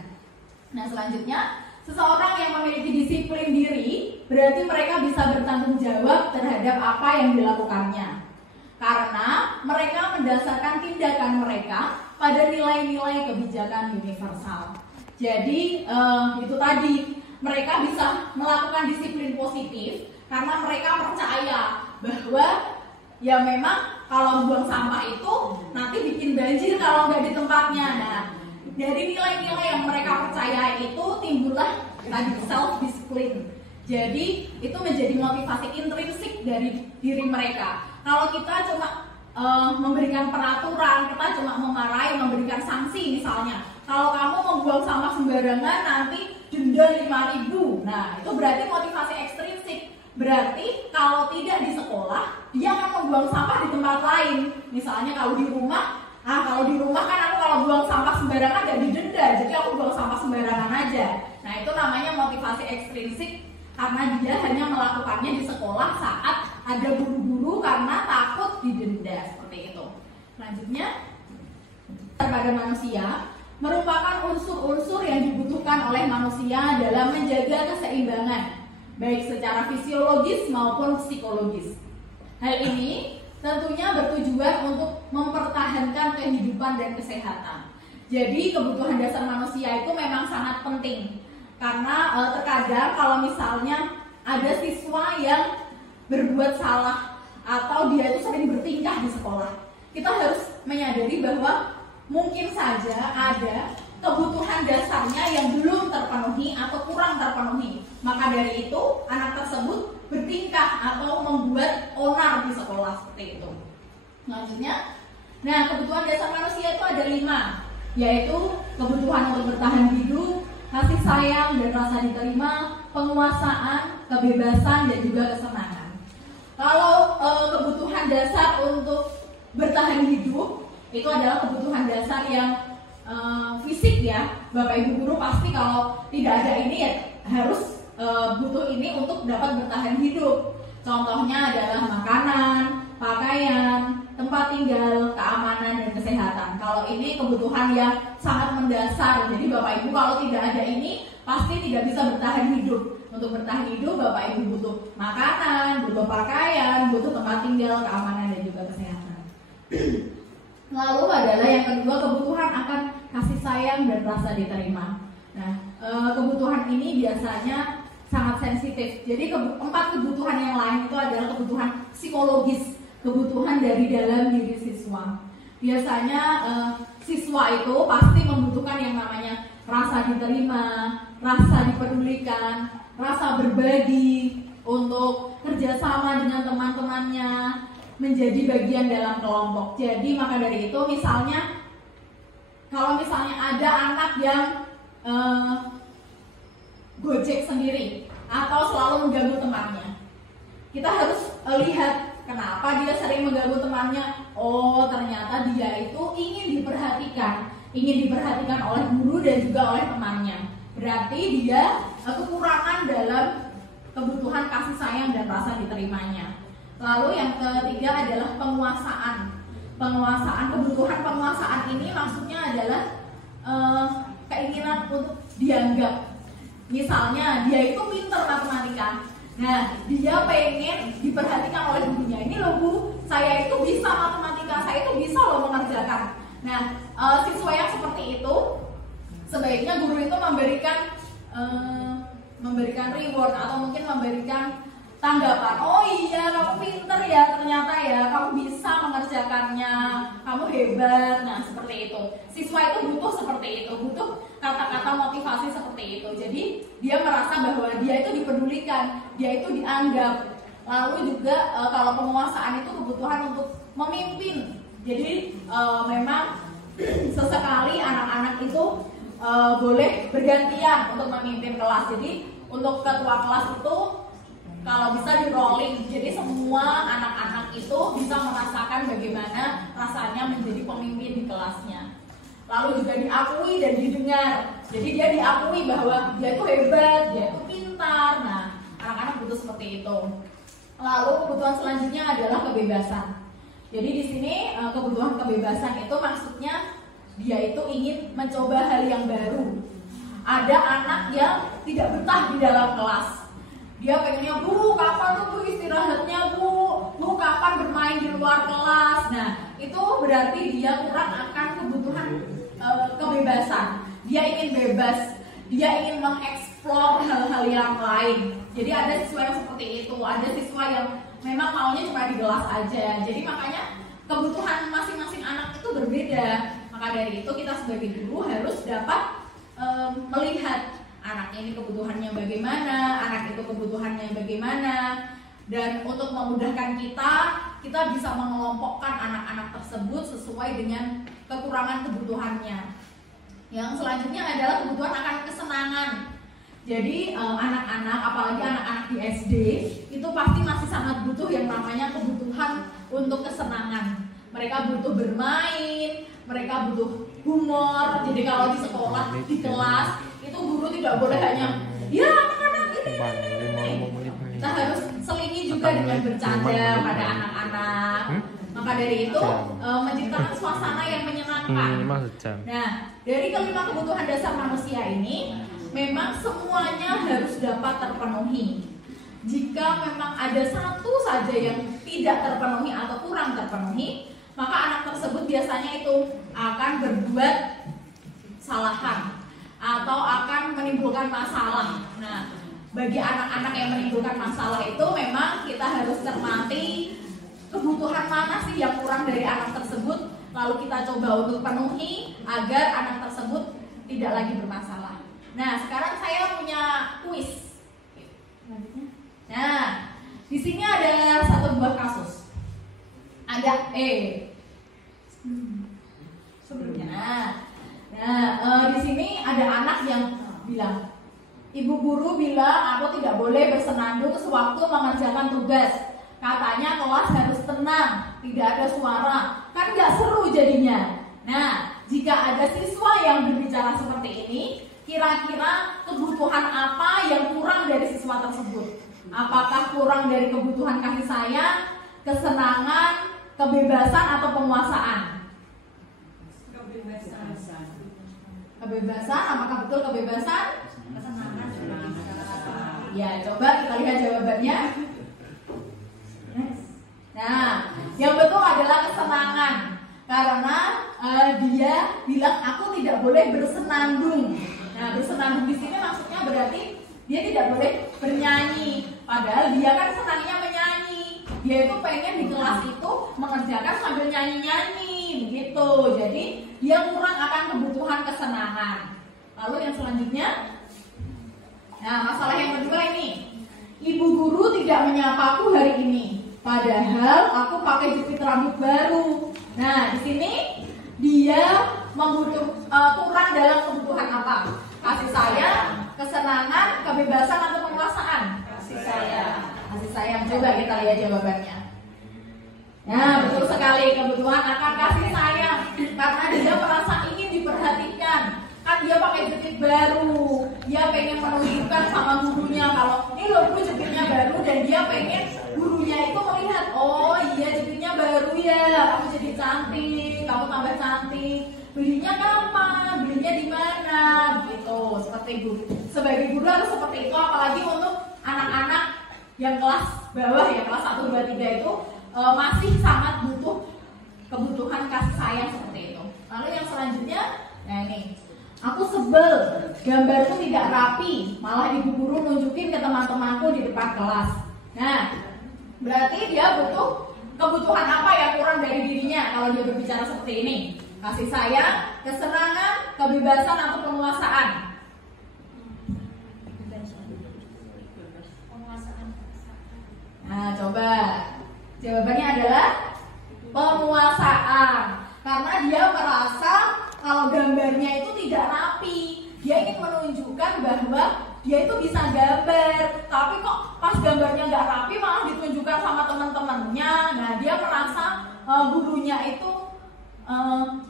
Nah selanjutnya, seseorang yang memiliki disiplin diri berarti mereka bisa bertanggung jawab terhadap apa yang dilakukannya. Karena mereka mendasarkan tindakan mereka pada nilai-nilai kebijakan universal. Jadi itu tadi, mereka bisa melakukan disiplin positif karena mereka percaya bahwa ya memang kalau buang sampah itu nanti bikin banjir kalau nggak di tempatnya. Nah, dari nilai-nilai yang mereka percaya itu timbullah tadi self discipline. Jadi itu menjadi motivasi intrinsik dari diri mereka. Kalau kita cuma memberikan peraturan, kita cuma memarahi, memberikan sanksi misalnya. Kalau kamu membuang sampah sembarangan nanti denda 5.000. Nah, itu berarti motivasi ekstrinsik. Berarti kalau tidak di sekolah, dia akan membuang sampah di tempat lain. Misalnya kalau di rumah, kalau di rumah kan aku kalau buang sampah sembarangan gak didenda, jadi aku buang sampah sembarangan aja. Nah, itu namanya motivasi ekstrinsik karena dia hanya melakukannya di sekolah saat ada guru-guru karena takut didenda, seperti itu. Selanjutnya, pada manusia merupakan unsur-unsur yang dibutuhkan oleh manusia dalam menjaga keseimbangan, baik secara fisiologis maupun psikologis. Hal ini tentunya bertujuan untuk mempertahankan kehidupan dan kesehatan. Jadi kebutuhan dasar manusia itu memang sangat penting. Karena terkadang kalau misalnya ada siswa yang berbuat salah atau dia itu sering bertingkah di sekolah, kita harus menyadari bahwa mungkin saja ada kebutuhan dasarnya yang belum terpenuhi atau kurang terpenuhi. Maka dari itu anak tersebut bertingkah atau membuat onar di sekolah seperti itu. Selanjutnya, nah kebutuhan dasar manusia itu ada 5, yaitu kebutuhan untuk bertahan hidup, kasih sayang dan rasa diterima, penguasaan, kebebasan dan juga kesenangan. Kalau kebutuhan dasar untuk bertahan hidup itu adalah kebutuhan dasar yang fisik ya, Bapak Ibu guru pasti kalau tidak ada ini ya harus butuh ini untuk dapat bertahan hidup. Contohnya adalah makanan, pakaian, tempat tinggal, keamanan dan kesehatan. Kalau ini kebutuhan yang sangat mendasar, jadi Bapak Ibu kalau tidak ada ini pasti tidak bisa bertahan hidup. Untuk bertahan hidup Bapak Ibu butuh makanan, butuh pakaian, butuh tempat tinggal, keamanan dan juga kesehatan. Lalu adalah yang kedua, kebutuhan akan kasih sayang dan rasa diterima. Nah, kebutuhan ini biasanya sangat sensitif. Jadi 4 kebutuhan yang lain itu adalah kebutuhan psikologis, kebutuhan dari dalam diri siswa. Biasanya siswa itu pasti membutuhkan yang namanya rasa diterima, rasa dipedulikan, rasa berbagi, untuk kerjasama dengan teman-temannya, menjadi bagian dalam kelompok. Jadi maka dari itu misalnya kalau misalnya ada anak yang gojek sendiri atau selalu mengganggu temannya, kita harus lihat kenapa dia sering mengganggu temannya. Oh, ternyata dia itu ingin diperhatikan oleh guru dan juga oleh temannya. Berarti dia kekurangan dalam kebutuhan kasih sayang dan rasa diterimanya. Lalu yang ketiga adalah penguasaan. Kebutuhan penguasaan ini maksudnya adalah keinginan untuk dianggap. Misalnya dia itu pintar matematika, nah dia pengen diperhatikan oleh gurunya. Ini loh Bu, saya itu bisa matematika, saya itu bisa loh mengerjakan. Nah, siswa yang seperti itu sebaiknya guru itu memberikan reward atau mungkin memberikan tanggapan. Oh iya, kamu pinter ya ternyata ya, kamu bisa mengerjakannya, kamu hebat. Nah seperti itu. Siswa itu butuh seperti itu, butuh kata-kata motivasi seperti itu. Jadi dia merasa bahwa dia itu dipedulikan, dia itu dianggap. Lalu juga kalau penguasaan itu kebutuhan untuk memimpin. Jadi memang sesekali anak-anak itu boleh bergantian untuk memimpin kelas. Jadi untuk ketua kelas itu kalau bisa di rolling, jadi semua anak-anak itu bisa merasakan bagaimana rasanya menjadi pemimpin di kelasnya. Lalu juga diakui dan didengar. Jadi dia diakui bahwa dia itu hebat, dia itu pintar. Nah, anak-anak butuh seperti itu. Lalu kebutuhan selanjutnya adalah kebebasan. Jadi di sini kebutuhan kebebasan itu maksudnya dia itu ingin mencoba hal yang baru. Ada anak yang tidak betah di dalam kelas. Dia pengennya, Bu, kapan tuh Bu istirahatnya Bu, kapan bermain di luar kelas. Nah, itu berarti dia kurang akan kebutuhan kebebasan. Dia ingin bebas, dia ingin mengeksplor hal-hal yang lain. Jadi ada siswa yang seperti itu, ada siswa yang memang maunya cuma di kelas aja. Jadi makanya kebutuhan masing-masing anak itu berbeda. Maka dari itu kita sebagai guru harus dapat melihat anak ini kebutuhannya bagaimana, anak itu kebutuhannya bagaimana, dan untuk memudahkan kita bisa mengelompokkan anak-anak tersebut sesuai dengan kekurangan kebutuhannya. Yang selanjutnya adalah kebutuhan akan kesenangan. Jadi anak-anak, apalagi anak-anak di SD, itu pasti masih sangat butuh yang namanya kebutuhan untuk kesenangan. Mereka butuh bermain, mereka butuh humor. Jadi kalau di sekolah, di kelas, itu guru tidak boleh hanya ya anak-anak ini. Kita harus selingi juga dengan bercanda pada anak-anak. Maka dari itu menciptakan suasana yang menyenangkan. Nah, dari kelima kebutuhan dasar manusia ini memang semuanya harus dapat terpenuhi. Jika memang ada satu saja yang tidak terpenuhi atau kurang terpenuhi, maka anak tersebut biasanya itu akan berbuat kesalahan atau akan menimbulkan masalah. Nah, bagi anak-anak yang menimbulkan masalah itu memang kita harus cermati kebutuhan mana sih yang kurang dari anak tersebut, lalu kita coba untuk penuhi agar anak tersebut tidak lagi bermasalah. Nah, sekarang saya punya kuis. Nah, di sini ada satu buah kasus. Ada sebelumnya. Nah, di sini ada anak yang bilang, ibu guru bilang aku tidak boleh bersenandung sewaktu mengerjakan tugas. Katanya kelas harus tenang, tidak ada suara. Kan nggak seru jadinya. Nah, jika ada siswa yang berbicara seperti ini, kira-kira kebutuhan apa yang kurang dari siswa tersebut? Apakah kurang dari kebutuhan kasih sayang, kesenangan, kebebasan, atau penguasaan? Kebebasan, apakah betul kebebasan? Kesenangan. Ya, coba kita lihat jawabannya. Nah, yang betul adalah kesenangan. Karena dia bilang aku tidak boleh bersenandung. Nah, bersenandung di sini maksudnya berarti dia tidak boleh bernyanyi. Padahal dia kan senangnya menyanyi. Dia itu pengen di kelas itu mengerjakan sambil nyanyi-nyanyi, begitu. Jadi dia kurang akan kebutuhan kesenangan. Lalu yang selanjutnya, nah masalah yang kedua ini, ibu guru tidak menyapaku hari ini. Padahal aku pakai jepit rambut baru. Nah, di sini dia kurang dalam kebutuhan apa? Kasih sayang, kesenangan, kebebasan, atau penguasaan? Kasih sayang. Kasih sayang. Coba kita lihat jawabannya. Nah, betul sekali, kebutuhan akan kasih sayang. Karena dia merasa ingin diperhatikan. Kan dia pakai jepit baru. Dia pengen menunjukkan sama gurunya kalau ini loh bu jepitnya baru, dan dia pengen gurunya itu melihat, oh iya jepitnya baru ya, kamu jadi cantik, kamu tambah cantik. Belinya kapan? Belinya di mana? Gitu. Seperti guru. Sebagai guru harus seperti itu, apalagi untuk anak-anak yang kelas bawah ya, kelas 1, 2, 3 itu masih sangat butuh kebutuhan kasih sayang seperti itu. Lalu yang selanjutnya, nah ini. Aku sebel, gambarku tidak rapi, malah ibu guru nunjukin ke teman-temanku di depan kelas. Nah, berarti dia butuh kebutuhan apa yang kurang dari dirinya kalau dia berbicara seperti ini? Kasih sayang, kesenangan, kebebasan, atau penguasaan? Nah, coba jawabannya adalah penguasaan. Karena dia merasa kalau gambarnya itu tidak rapi. Dia ingin menunjukkan bahwa dia itu bisa gambar, tapi kok pas gambarnya nggak rapi malah ditunjukkan sama teman-temannya. Nah, dia merasa gurunya itu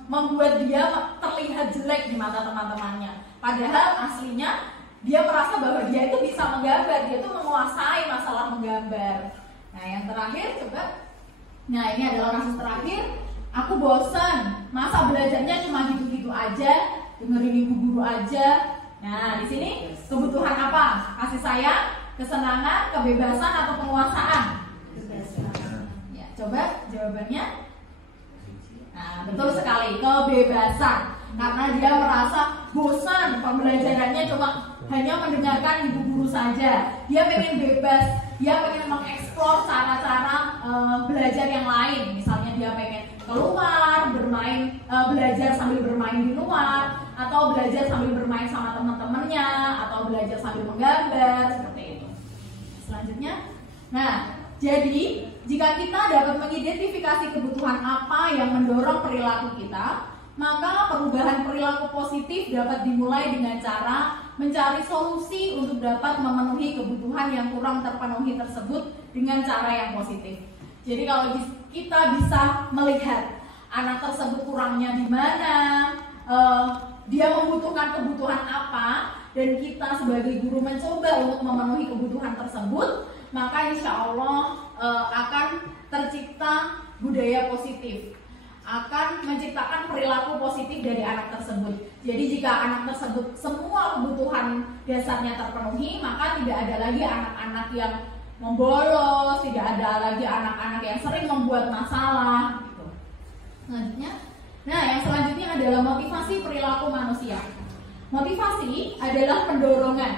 membuat dia terlihat jelek di mata teman-temannya. Padahal aslinya dia merasa bahwa dia itu bisa menggambar, dia itu menguasai masalah menggambar. Nah, yang terakhir coba. Nah, ini adalah kasus terakhir. Aku bosan, masa belajarnya cuma gitu-gitu aja, dengerin ibu guru aja. Nah, di sini kebutuhan apa? Kasih sayang, kesenangan, kebebasan, atau penguasaan? Kebebasan. Ya, coba jawabannya. Nah, betul sekali, kebebasan. Karena dia merasa bosan, pembelajarannya cuma hanya mendengarkan ibu guru saja. Dia pengen bebas. dia pengen mengeksplor cara-cara belajar yang lain. Misalnya dia pengen keluar bermain, belajar sambil bermain di luar, atau belajar sambil bermain sama teman-temannya, atau belajar sambil menggambar, seperti itu. Selanjutnya, nah, jadi jika kita dapat mengidentifikasi kebutuhan apa yang mendorong perilaku kita, maka perubahan perilaku positif dapat dimulai dengan cara mencari solusi untuk dapat memenuhi kebutuhan yang kurang terpenuhi tersebut dengan cara yang positif. Jadi kalau kita bisa melihat anak tersebut kurangnya di mana, dia membutuhkan kebutuhan apa, dan kita sebagai guru mencoba untuk memenuhi kebutuhan tersebut, maka insya Allah akan tercipta budaya positif, akan menciptakan perilaku positif dari anak tersebut. Jadi jika anak tersebut semua kebutuhan dasarnya terpenuhi, maka tidak ada lagi anak-anak yang membolos, tidak ada lagi anak-anak yang sering membuat masalah gitu. Selanjutnya, nah yang selanjutnya adalah motivasi perilaku manusia. Motivasi adalah pendorongan,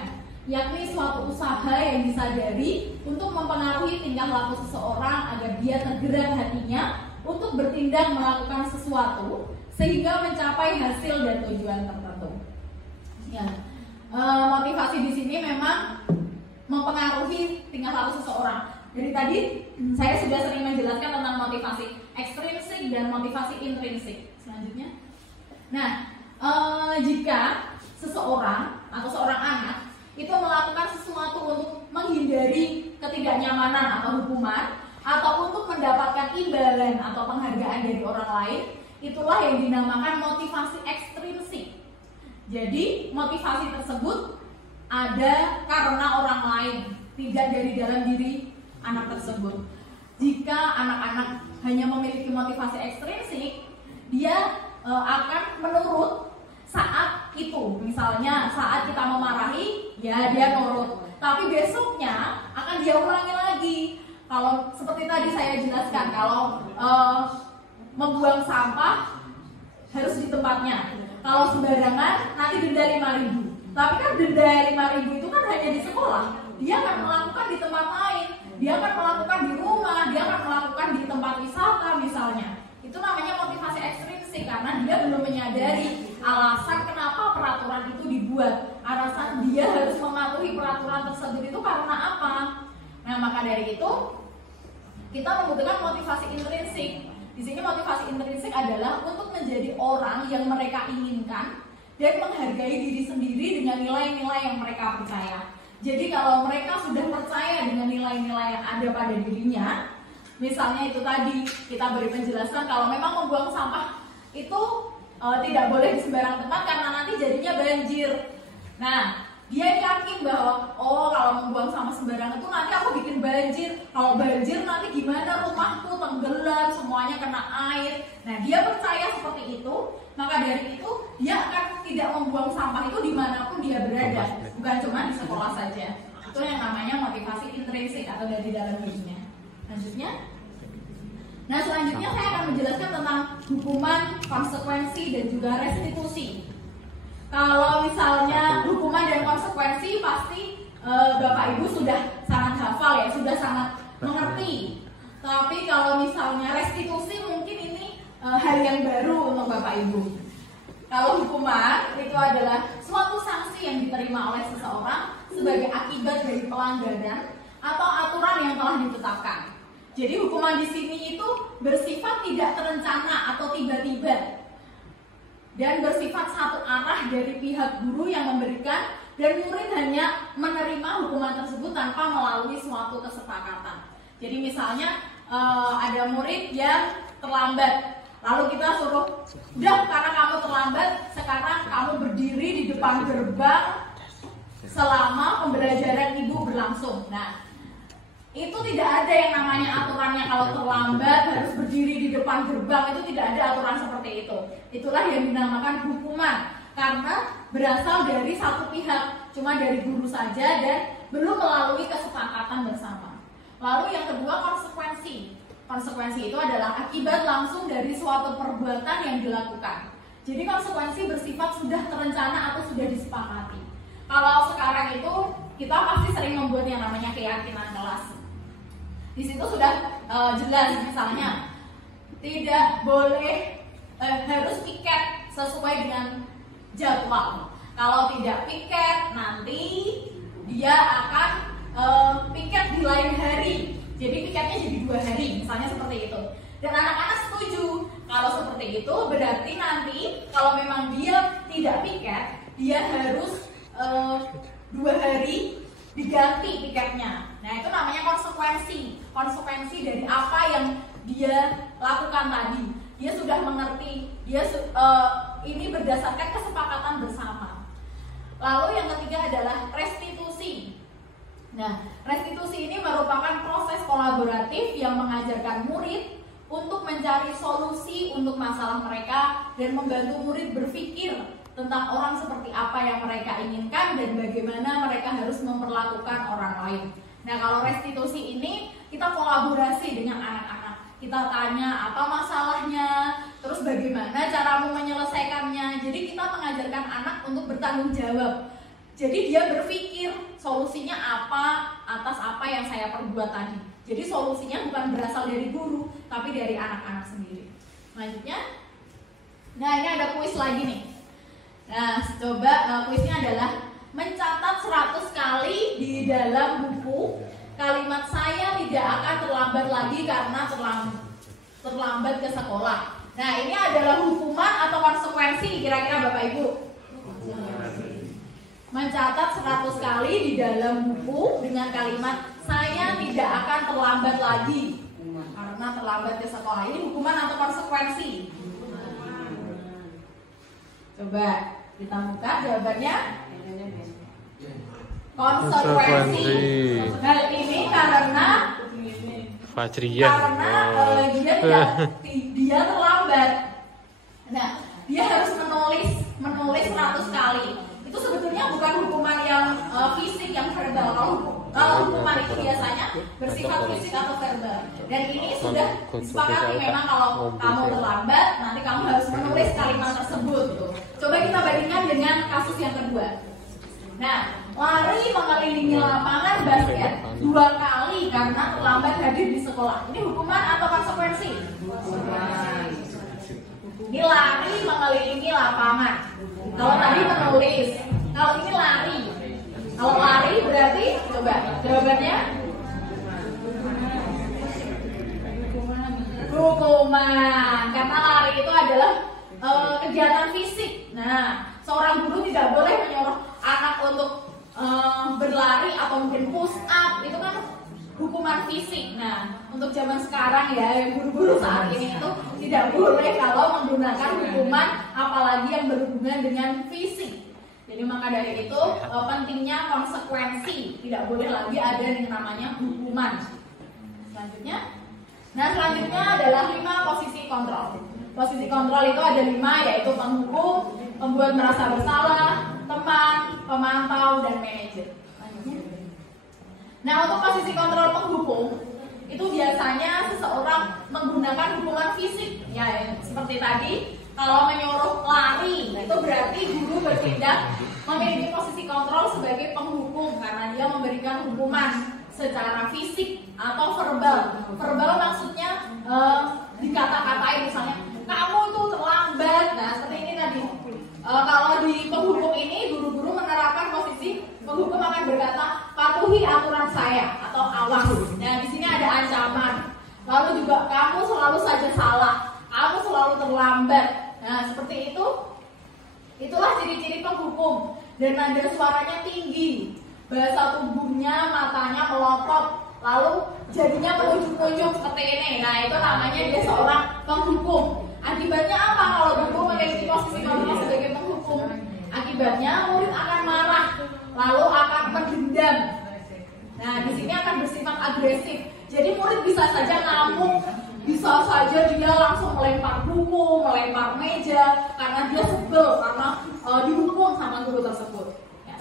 yakni suatu usaha yang disadari untuk mempengaruhi tingkah laku seseorang agar dia tergerak hatinya untuk bertindak melakukan sesuatu sehingga mencapai hasil dan tujuan tertentu. Ya, motivasi di sini memang mempengaruhi tingkah laku seseorang. Dari tadi saya sudah sering menjelaskan tentang motivasi ekstrinsik dan motivasi intrinsik. Selanjutnya, nah jika seseorang atau seorang anak itu melakukan sesuatu untuk menghindari ketidaknyamanan atau hukuman, atau untuk mendapatkan imbalan atau penghargaan dari orang lain, itulah yang dinamakan motivasi ekstrinsik. Jadi motivasi tersebut ada karena orang lain, tidak dari dalam diri anak tersebut. Jika anak-anak hanya memiliki motivasi ekstrinsik, dia akan menurut saat itu. Misalnya saat kita memarahi, ya dia nurut. Tapi besoknya akan dia ulangi lagi. Kalau seperti tadi saya jelaskan, kalau membuang sampah harus di tempatnya. Kalau sembarangan nanti denda 5.000. Tapi kan denda 5.000 itu kan hanya di sekolah. Dia akan melakukan di tempat lain. Dia akan melakukan di rumah. Dia akan melakukan di tempat wisata misalnya. Itu namanya motivasi ekstrinsik karena dia belum menyadari alasan kenapa peraturan itu dibuat. Alasan dia harus mematuhi peraturan tersebut itu karena apa? Nah, maka dari itu kita membutuhkan motivasi intrinsik. Di sini motivasi intrinsik adalah untuk menjadi orang yang mereka inginkan dan menghargai diri sendiri dengan nilai-nilai yang mereka percaya. Jadi kalau mereka sudah percaya dengan nilai-nilai yang ada pada dirinya, misalnya itu tadi kita beri penjelasan kalau memang membuang sampah itu tidak boleh di sembarang tempat karena nanti jadinya banjir. Nah, dia yakin bahwa kalau membuang sampah sembarangan itu nanti aku bikin banjir. Kalau banjir nanti gimana, rumahku tenggelam, semuanya kena air. Nah, dia percaya seperti itu, maka dari itu dia akan tidak membuang sampah itu dimanapun dia berada, bukan cuma di sekolah saja. Itu yang namanya motivasi intrinsik atau dari dalam dirinya. Selanjutnya, nah selanjutnya saya akan menjelaskan tentang hukuman, konsekuensi dan juga restitusi. Kalau misalnya hukuman dan konsekuensi pasti Bapak Ibu sudah sangat hafal ya, sudah sangat mengerti. Tapi kalau misalnya restitusi mungkin ini hal yang baru untuk Bapak Ibu. Kalau hukuman itu adalah suatu sanksi yang diterima oleh seseorang sebagai akibat dari pelanggaran atau aturan yang telah ditetapkan. Jadi hukuman di sini itu bersifat tidak terencana atau tiba-tiba dan bersifat satu arah dari pihak guru yang memberikan dan murid hanya menerima hukuman tersebut tanpa melalui suatu kesepakatan. Jadi misalnya ada murid yang terlambat, lalu kita suruh, udah karena kamu terlambat, sekarang kamu berdiri di depan gerbang selama pembelajaran ibu berlangsung. Nah, itu tidak ada yang namanya aturannya kalau terlambat harus berdiri di depan gerbang, itu tidak ada aturan seperti itu. Itulah yang dinamakan hukuman karena berasal dari satu pihak, cuma dari guru saja dan belum melalui kesepakatan bersama. Lalu yang kedua, konsekuensi. Konsekuensi itu adalah akibat langsung dari suatu perbuatan yang dilakukan. Jadi konsekuensi bersifat sudah terencana atau sudah disepakati. Kalau sekarang itu kita pasti sering membuat yang namanya keyakinan kelas. Di situ sudah jelas, misalnya tidak boleh harus piket sesuai dengan jadwal. Kalau tidak piket, nanti dia akan piket di lain hari. Jadi piketnya jadi 2 hari, misalnya seperti itu. Dan anak-anak setuju. Kalau seperti itu berarti nanti kalau memang dia tidak piket, dia harus 2 hari diganti piketnya. Nah, itu namanya konsekuensi dari apa yang dia lakukan tadi. Dia sudah mengerti, ini berdasarkan kesepakatan bersama. Lalu yang ketiga adalah restitusi. Nah, restitusi ini merupakan proses kolaboratif yang mengajarkan murid untuk mencari solusi untuk masalah mereka dan membantu murid berpikir tentang orang seperti apa yang mereka inginkan dan bagaimana mereka harus memperlakukan orang lain. Nah, kalau restitusi ini kita kolaborasi dengan anak-anak. Kita tanya apa masalahnya, terus bagaimana caramu menyelesaikannya. Jadi kita mengajarkan anak untuk bertanggung jawab. Jadi dia berpikir solusinya apa atas apa yang saya perbuat tadi. Jadi solusinya bukan berasal dari guru, tapi dari anak-anak sendiri. Selanjutnya, nah ini ada kuis lagi nih. Nah, coba kuisnya adalah mencatat 100 kali di dalam buku kalimat saya tidak akan terlambat lagi karena terlambat ke sekolah. Nah, ini adalah hukuman atau konsekuensi kira-kira Bapak Ibu? Mencatat 100 kali di dalam buku dengan kalimat saya tidak akan terlambat lagi karena terlambat ke sekolah. Ini hukuman atau konsekuensi? Coba kita buka jawabannya. Konsekuensi. Hal ini karena dia terlambat. Nah, dia harus menulis 100 kali. Itu sebetulnya bukan hukuman yang fisik, yang verbal. Kalau hukuman itu biasanya bersifat fisik atau verbal. Dan ini sudah disepakati memang kalau kamu terlambat, nanti kamu harus menulis kalimat tersebut. Coba kita bandingkan dengan kasus yang kedua. Nah, lari mengelilingi lapangan basket 2 kali karena terlambat hadir di sekolah. Ini hukuman atau konsekuensi? Ini lari mengelilingi lapangan. Kalau tadi menulis, kalau ini lari. Kalau lari berarti, coba jawabannya hukuman. Karena lari itu adalah kegiatan fisik. Nah, seorang guru tidak boleh menyuruh anak untuk berlari atau mungkin push up. Itu kan hukuman fisik. Nah, untuk zaman sekarang ya, yang guru-guru saat ini itu tidak boleh kalau menggunakan hukuman apalagi yang berhubungan dengan fisik. Jadi maka dari itu pentingnya konsekuensi. Tidak boleh lagi ada yang namanya hukuman. Selanjutnya, nah selanjutnya adalah 5 posisi kontrol. Posisi kontrol itu ada 5, yaitu penghukum, pembuat merasa bersalah, teman, pemantau, dan manajer. Nah, untuk posisi kontrol penghukum itu biasanya seseorang menggunakan hukuman fisik, ya seperti tadi. Kalau menyuruh lari, itu berarti guru bertindak memiliki posisi kontrol sebagai penghukum karena dia memberikan hukuman secara fisik atau verbal. Verbal maksudnya dikata-katain, misalnya kamu itu terlambat. Nah, seperti ini tadi. Kalau di penghukum ini guru-guru menerapkan posisi penghukum akan berkata patuhi aturan saya atau awas. Nah, di sini ada ancaman. Lalu juga kamu selalu saja salah, kamu selalu terlambat. Nah, seperti itu. Itulah ciri-ciri penghukum. Dan nada suaranya tinggi, bahasa tubuhnya, matanya melotot, lalu jadinya menunjuk-nunjuk seperti ini. Nah, itu namanya dia seorang penghukum. Akibatnya apa kalau guru memiliki posisi kontrol sebagai penghukum? Akibatnya murid akan marah, lalu akan mendendam. Nah, di sini akan bersifat agresif. Jadi murid bisa saja ngamuk, bisa saja dia langsung melempar buku, melempar meja karena dia sebel karena dihukum sama guru tersebut. Ya,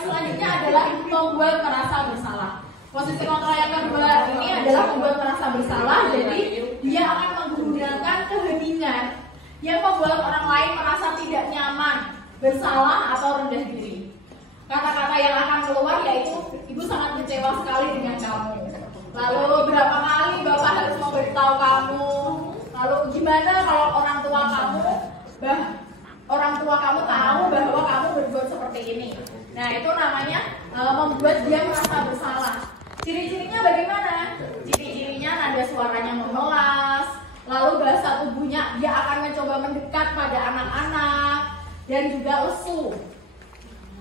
selanjutnya adalah membuat merasa bersalah. Posisi kontrol yang kedua ini adalah membuat merasa bersalah. Jadi dia akan menggunakan keheningan yang membuat orang lain merasa tidak nyaman, bersalah atau rendah diri. kata-kata yang akan keluar yaitu ibu sangat kecewa sekali dengan kamu. Lalu berapa kali bapak harus memberitahu kamu. Lalu gimana kalau orang tua kamu tahu bahwa kamu berbuat seperti ini. Nah itu namanya membuat dia merasa bersalah. Ciri-cirinya bagaimana? Ciri-cirinya nada suaranya memelas, lalu bahasa tubuhnya dia akan mencoba mendekat pada anak-anak dan juga lesu.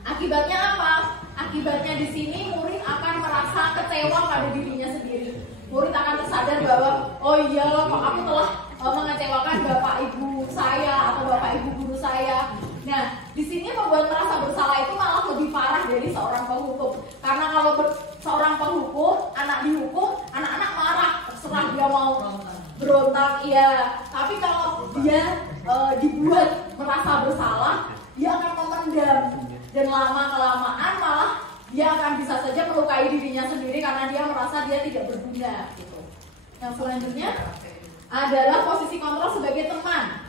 Akibatnya apa? Akibatnya di sini murid akan merasa kecewa pada dirinya sendiri. Murid akan tersadar bahwa oh iya kok aku telah mengecewakan bapak ibu saya atau bapak ibu guru saya. Nah, di sini membuat merasa bersalah itu malah lebih parah dari seorang penghukum. Karena kalau seorang penghukum, anak dihukum, anak-anak marah, terserah dia mau berontak, iya. Tapi kalau dia dibuat merasa bersalah, dia akan memendam dan lama-kelamaan malah dia akan bisa saja melukai dirinya sendiri karena dia merasa dia tidak berguna. Gitu. Yang selanjutnya adalah posisi kontrol sebagai teman.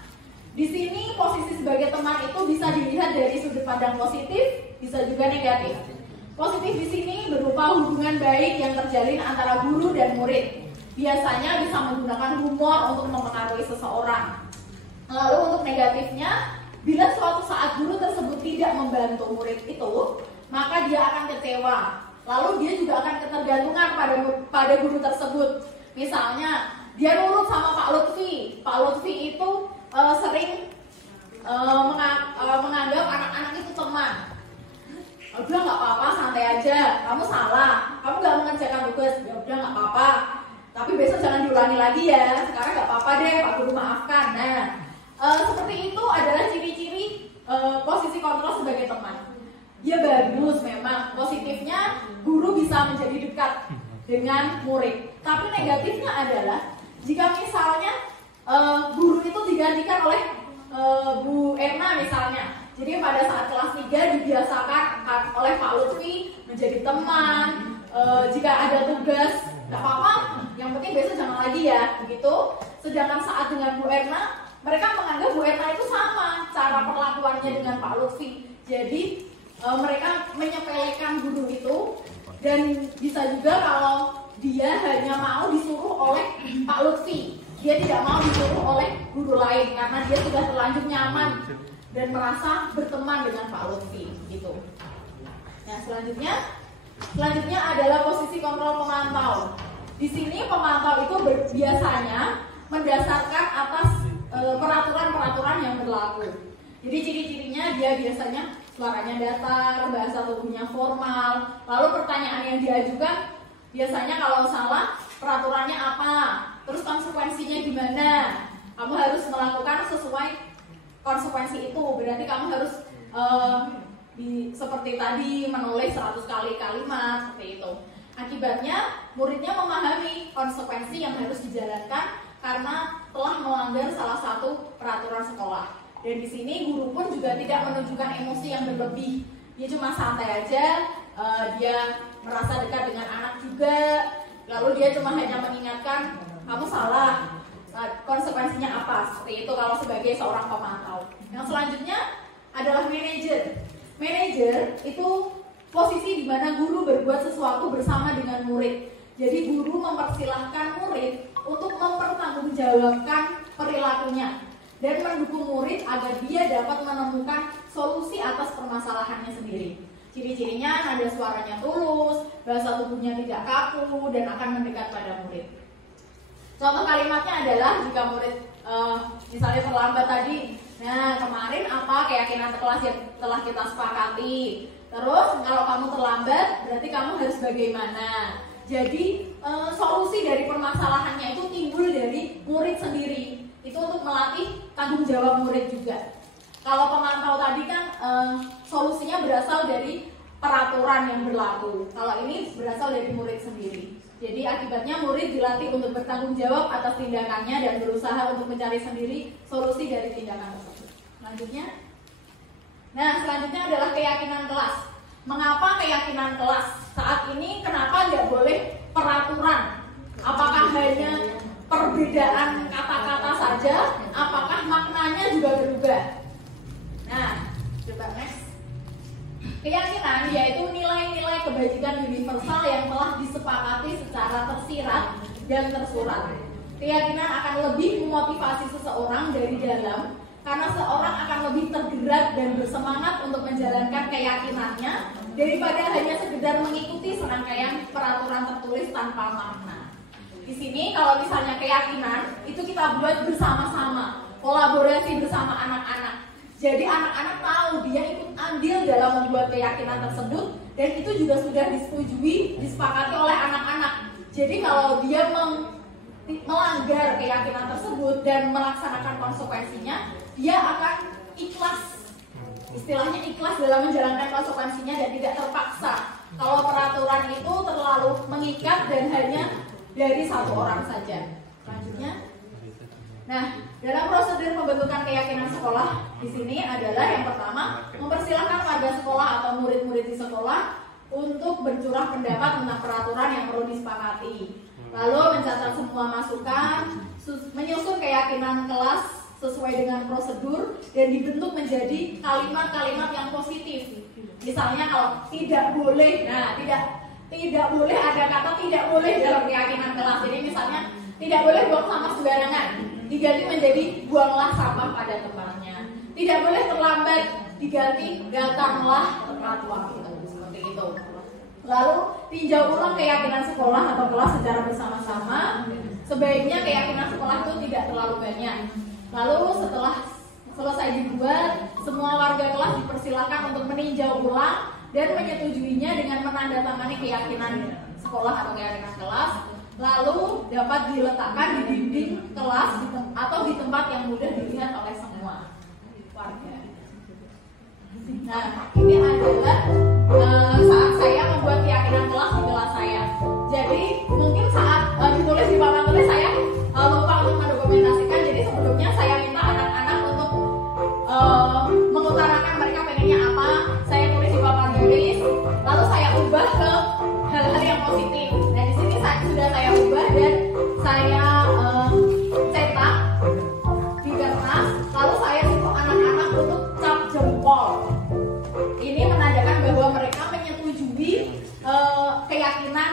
Di sini posisi sebagai teman itu bisa dilihat dari sudut pandang positif, bisa juga negatif. Positif di sini berupa hubungan baik yang terjalin antara guru dan murid. Biasanya bisa menggunakan humor untuk mempengaruhi seseorang. Lalu untuk negatifnya, bila suatu saat guru tersebut tidak membantu murid itu, maka dia akan kecewa. Lalu dia juga akan ketergantungan pada guru tersebut. Misalnya, dia nurut sama Pak Lutfi. Pak Lutfi itu sering menganggap anak-anak itu teman. Udah nggak apa-apa, santai aja. Kamu salah, kamu nggak mengerjakan tugas. Ya udah nggak apa-apa. Tapi besok jangan diulangi lagi ya. Sekarang nggak apa-apa deh, Pak Guru maafkan. Nah, seperti itu adalah ciri-ciri posisi kontrol sebagai teman. Ya bagus memang. Positifnya guru bisa menjadi dekat dengan murid. Tapi negatifnya adalah jika misalnya guru itu digantikan oleh Bu Erna misalnya. Jadi pada saat kelas 3 dibiasakan oleh Pak Lutfi menjadi teman. Jika ada tugas, gak apa-apa, yang penting besok jangan lagi ya, begitu. Sedangkan saat dengan Bu Erna, mereka menganggap Bu Erna itu sama cara perlakuannya dengan Pak Lutfi. Jadi mereka menyepelekan guru itu. Dan bisa juga kalau dia hanya mau disuruh oleh Pak Lutfi, dia tidak mau disuruh oleh guru lain karena dia sudah terlanjur nyaman dan merasa berteman dengan Pak Lutfi gitu. Nah, selanjutnya adalah posisi kontrol pemantau. Di sini pemantau itu biasanya mendasarkan atas peraturan-peraturan yang berlaku. Jadi ciri-cirinya dia biasanya suaranya datar, bahasa tubuhnya formal, lalu pertanyaan yang diajukan biasanya kalau salah peraturannya apa, terus konsekuensinya gimana. Kamu harus melakukan sesuai konsekuensi itu, berarti kamu harus seperti tadi menulis 100 kali kalimat seperti itu. Akibatnya muridnya memahami konsekuensi yang harus dijalankan karena telah melanggar salah satu peraturan sekolah. Dan di sini guru pun juga tidak menunjukkan emosi yang berlebih. Dia cuma santai aja, dia merasa dekat dengan anak juga. Lalu dia cuma hanya mengingatkan, kamu salah, konsekuensinya apa. Seperti itu kalau sebagai seorang pemantau. Yang selanjutnya adalah manajer. Manajer itu posisi di mana guru berbuat sesuatu bersama dengan murid. Jadi guru mempersilahkan murid untuk mempertanggungjawabkan perilakunya dan mendukung murid agar dia dapat menemukan solusi atas permasalahannya sendiri. Ciri-cirinya nada suaranya tulus, bahasa tubuhnya tidak kaku, dan akan mendekat pada murid. Contoh kalimatnya adalah jika murid misalnya terlambat tadi, nah kemarin apa keyakinan kelas yang telah kita sepakati. Terus kalau kamu terlambat, berarti kamu harus bagaimana. Jadi solusi dari permasalahannya itu timbul dari murid sendiri. Itu untuk melatih tanggung jawab murid juga. Kalau pemantau tadi kan solusinya berasal dari peraturan yang berlaku. Kalau ini berasal dari murid sendiri. Jadi akibatnya murid dilatih untuk bertanggung jawab atas tindakannya dan berusaha untuk mencari sendiri solusi dari tindakan tersebut. Selanjutnya adalah keyakinan kelas. Mengapa keyakinan kelas? Saat ini kenapa nggak boleh peraturan? Apakah hanya perbedaan kata-kata saja? Apakah maknanya juga berubah? Nah, coba next. Keyakinan yaitu nilai-nilai kebajikan universal yang telah disepakati secara tersirat dan tersurat. Keyakinan akan lebih memotivasi seseorang dari dalam, karena seorang akan lebih tergerak dan bersemangat untuk menjalankan keyakinannya daripada hanya sekedar mengikuti serangkaian peraturan tertulis tanpa makna. Di sini kalau misalnya keyakinan itu kita buat bersama-sama, kolaborasi bersama anak-anak. Jadi anak-anak tahu dia ikut andil dalam membuat keyakinan tersebut, dan itu juga sudah disetujui, disepakati oleh anak-anak. Jadi kalau dia melanggar keyakinan tersebut dan melaksanakan konsekuensinya, dia akan ikhlas, istilahnya ikhlas dalam menjalankan konsekuensinya dan tidak terpaksa. Kalau peraturan itu terlalu mengikat dan hanya dari satu orang saja. Selanjutnya, nah, dalam prosedur pembentukan keyakinan sekolah di sini adalah yang pertama, mempersilahkan warga sekolah atau murid-murid di sekolah untuk bercurah pendapat tentang peraturan yang perlu disepakati. Lalu mencatat semua masukan, menyusun keyakinan kelas sesuai dengan prosedur dan dibentuk menjadi kalimat-kalimat yang positif. Misalnya kalau tidak boleh, nah tidak boleh ada kata tidak boleh dalam keyakinan kelas. Jadi misalnya tidak boleh buang sampah sembarangan, diganti menjadi buanglah sampah pada tempatnya. Tidak boleh terlambat, diganti datanglah tepat waktu. Seperti itu. Lalu tinjau ulang keyakinan sekolah atau kelas secara bersama-sama. Sebaiknya keyakinan sekolah itu tidak terlalu banyak. Lalu setelah selesai dibuat, semua warga kelas dipersilakan untuk meninjau ulang dan menyetujuinya dengan menandatangani keyakinan sekolah atau keyakinan kelas. Lalu dapat diletakkan di dinding kelas atau di tempat yang mudah dilihat oleh semua warga. Nah, ini adalah saat saya membuat keyakinan kelas di kelas saya. Jadi mungkin saat ditulis di papan tulis saya lupa untuk mendokumentasikan. Jadi sebelumnya saya minta anak-anak untuk mengutarakan mereka pengennya apa. Saya tulis di papan tulis, lalu saya ubah ke hal-hal yang positif. Nah, di sini sudah saya ubah dan saya cetak di kertas. Lalu saya suruh anak-anak untuk cap jempol. Ini menandakan bahwa mereka menyetujui keyakinan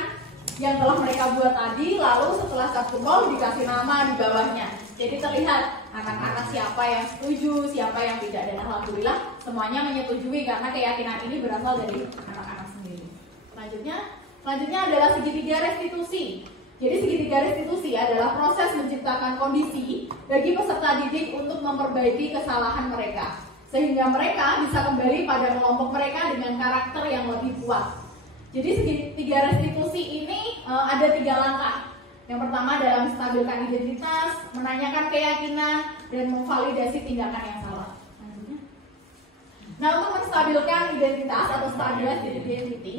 yang telah mereka buat tadi. Lalu setelah cap jempol dikasih nama di bawahnya. Jadi terlihat anak-anak siapa yang setuju, siapa yang tidak. Dan alhamdulillah semuanya menyetujui karena keyakinan ini berasal dari anak-anak sendiri. Selanjutnya adalah segitiga restitusi. Jadi segitiga restitusi adalah proses menciptakan kondisi bagi peserta didik untuk memperbaiki kesalahan mereka, sehingga mereka bisa kembali pada kelompok mereka dengan karakter yang lebih kuat. Jadi segitiga restitusi ini ada 3 langkah. Yang pertama adalah menstabilkan identitas, menanyakan keyakinan, dan memvalidasi tindakan yang salah. Nah, untuk menstabilkan identitas atau stabilitas identity,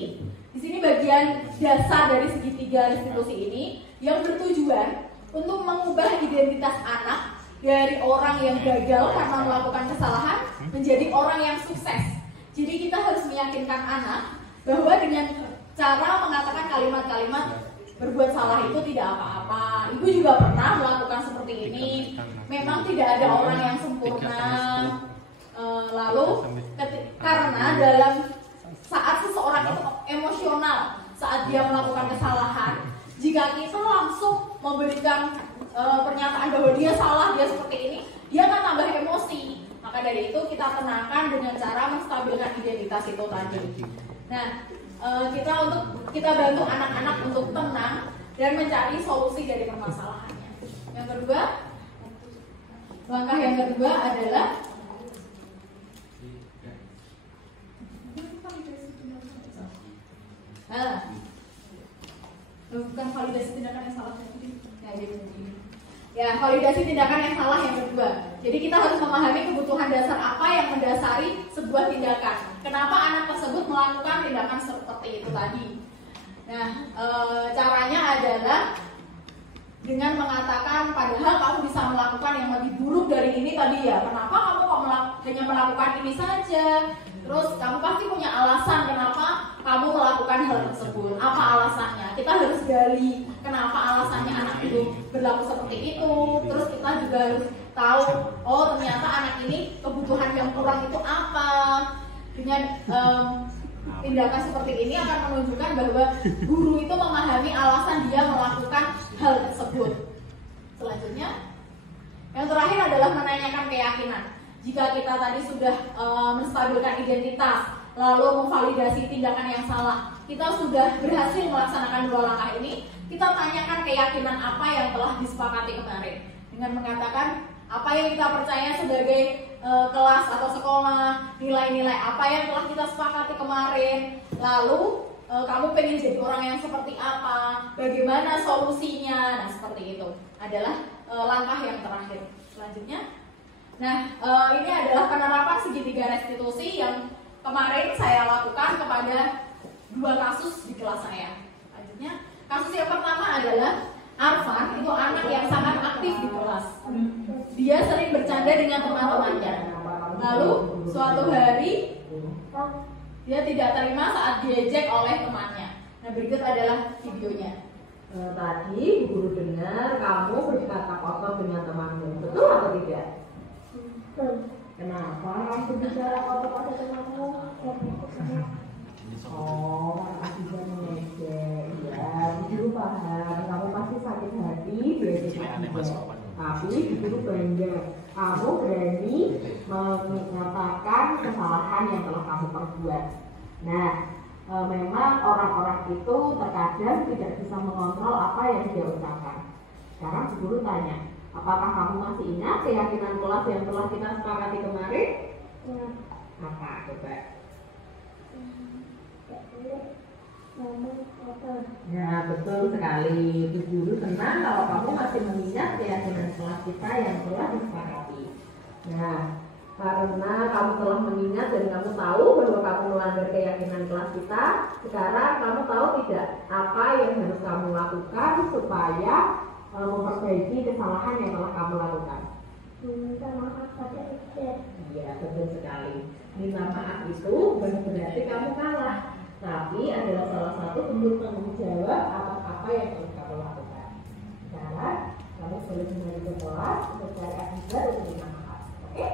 di sini bagian dasar dari segitiga restitusi ini yang bertujuan untuk mengubah identitas anak dari orang yang gagal karena melakukan kesalahan menjadi orang yang sukses. Jadi kita harus meyakinkan anak bahwa dengan cara mengatakan kalimat-kalimat berbuat salah itu tidak apa-apa. Ibu juga pernah melakukan seperti ini. Memang tidak ada orang yang sempurna. Lalu karena dalam saat seseorang itu emosional saat dia melakukan kesalahan, jika kita langsung memberikan pernyataan bahwa dia salah, dia seperti ini, dia akan tambah emosi. Maka dari itu kita tenangkan dengan cara menstabilkan identitas itu tadi. Nah, kita bantu anak-anak untuk tenang dan mencari solusi dari permasalahannya. Yang kedua, langkah yang kedua adalah bukan validasi tindakan yang salah tadi. Ya, validasi tindakan yang salah yang kedua. Jadi kita harus memahami kebutuhan dasar apa yang mendasari sebuah tindakan. Kenapa anak tersebut melakukan tindakan seperti itu tadi? Nah, caranya adalah dengan mengatakan padahal kamu bisa melakukan yang lebih buruk dari ini tadi ya. Kenapa kamu kok hanya melakukan ini saja? Terus kamu pasti punya alasan kenapa kamu melakukan hal tersebut. Apa alasannya? Kita harus gali kenapa alasannya anak itu berlaku seperti itu. Terus kita juga harus tahu, oh ternyata anak ini kebutuhan yang kurang itu apa. Dengan Tindakan seperti ini akan menunjukkan bahwa guru itu memahami alasan dia melakukan hal tersebut. Selanjutnya, yang terakhir adalah menanyakan keyakinan. Jika kita tadi sudah menstabilkan identitas, lalu memvalidasi tindakan yang salah, kita sudah berhasil melaksanakan 2 langkah ini, kita tanyakan keyakinan apa yang telah disepakati kemarin. Dengan mengatakan apa yang kita percaya sebagai kelas atau sekolah, nilai-nilai apa yang telah kita sepakati kemarin, lalu kamu pengen jadi orang yang seperti apa, bagaimana solusinya. Nah, seperti itu adalah langkah yang terakhir. Selanjutnya, nah ini adalah penerapan segitiga restitusi yang kemarin saya lakukan kepada 2 kasus di kelas saya. Selanjutnya, kasus yang pertama adalah Arfan, itu anak yang sangat aktif di kelas. Dia sering bercanda dengan teman-temannya. Lalu suatu hari dia tidak terima saat diejek oleh temannya. Nah, berikut adalah videonya. Tadi guru dengar kamu berkata kotor dengan temanmu, betul atau tidak? Kenapa kamu berbicara kotor pada temanmu? Oh, Aziza mengejek. Ya, guru paham. Kamu pasti sakit hati, tapi guru bangga. Kamu berani mengatakan kesalahan yang telah kamu perbuat. Nah, memang orang-orang itu terkadang tidak bisa mengontrol apa yang dia ucapkan. Sekarang guru tanya, apakah kamu masih ingat keyakinan kelas yang telah kita sepakati kemarin? Apa coba? Ya, betul sekali. Itu guru senang kalau kamu masih mengingat keyakinan kelas kita yang telah disepakati. Nah, karena kamu telah mengingat dan kamu tahu bahwa kamu melanggar keyakinan kelas kita, sekarang kamu tahu tidak apa yang harus kamu lakukan supaya memperbaiki kesalahan yang telah kamu lakukan. Minta maaf pada Ibu. Iya, betul sekali. Minta maaf itu bukan berarti kamu kalah, tapi adalah salah satu bentuk tanggung jawab atas apa yang harus kamu lakukan. Sekarang kamu boleh kembali ke kelas untuk cari akibat untuk minta maaf. Oke?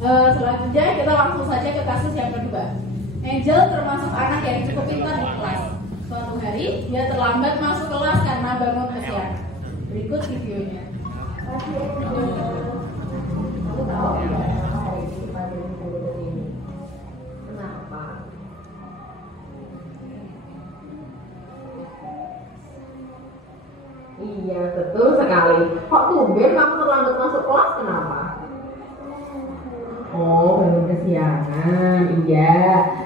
Nah, selanjutnya kita langsung saja ke kasus yang kedua. Angel termasuk anak yang cukup pintar di kelas. Suatu hari dia terlambat masuk kelas karena bangun kesiangan. Berikut videonya. Kamu tahu tidak hari ini pada ini? Kenapa? Iya, betul sekali. Kok tumben kamu terlambat masuk kelas? Kenapa? Oh, bangun kesiangan. Iya,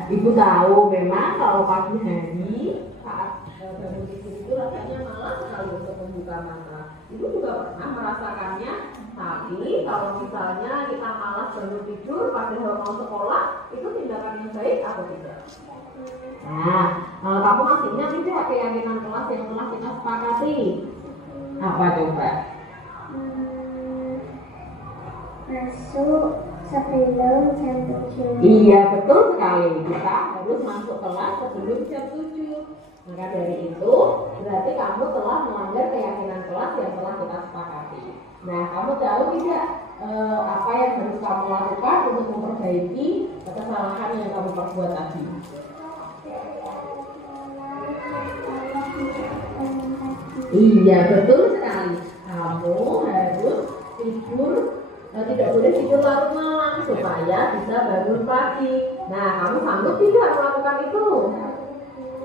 Ibu tahu memang kalau pagi hari saat bangun tidur itu rasanya malas sekali untuk membuka mata. Ibu juga pernah merasakannya. Tapi kalau misalnya kita malas bangun tidur padahal mau sekolah, itu tindakan yang baik atau tidak? Nah, kamu masih ingat tidak keyakinan kelas yang telah kita sepakati? Apa coba? Masuk sebelum jam 7. Iya, betul sekali. Kita harus masuk kelas sebelum jam 7. Maka dari itu, berarti kamu telah melanggar keyakinan kelas yang telah kita sepakati. Nah, kamu tahu tidak apa yang harus kamu lakukan untuk memperbaiki kesalahan yang kamu perbuat tadi? Iya, betul sekali. Kamu harus tidur, tidak boleh tidur larut malam supaya bisa bangun pagi. Nah, kamu sanggup tidak melakukan itu?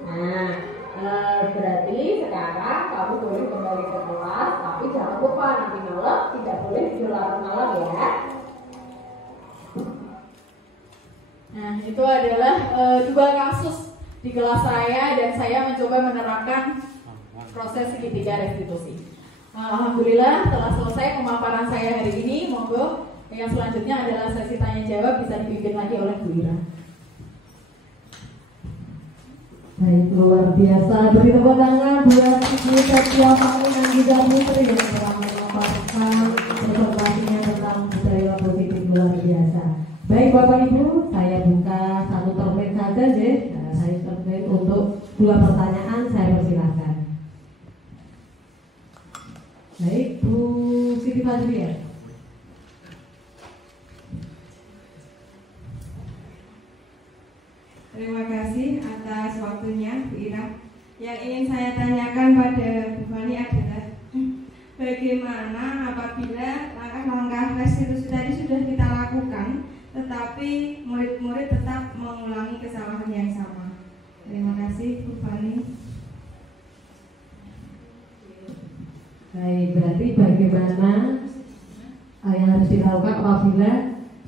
Nah, berarti sekarang kamu boleh kembali ke kelas, tapi jangan lupa nanti malam tidak boleh tidur larut malam ya. Nah, itu adalah 2 kasus di kelas saya dan saya mencoba menerapkan proses segitiga restitusi. Alhamdulillah telah selesai pemaparan saya hari ini. Monggo yang selanjutnya adalah sesi tanya jawab, bisa dipimpin lagi oleh Bu Ira. Baik, luar biasa. Beri tepuk tangan buat Ibu Setia Fahmi dan juga Putri yang telah memaparkan informasinya tentang budaya positif luar biasa. Baik Bapak Ibu, saya buka 1 termen saja deh. Saya termen untuk 2 pertanyaan, saya persilahkan. Baik, Bu Siti Fadriya. yang harus dilakukan apabila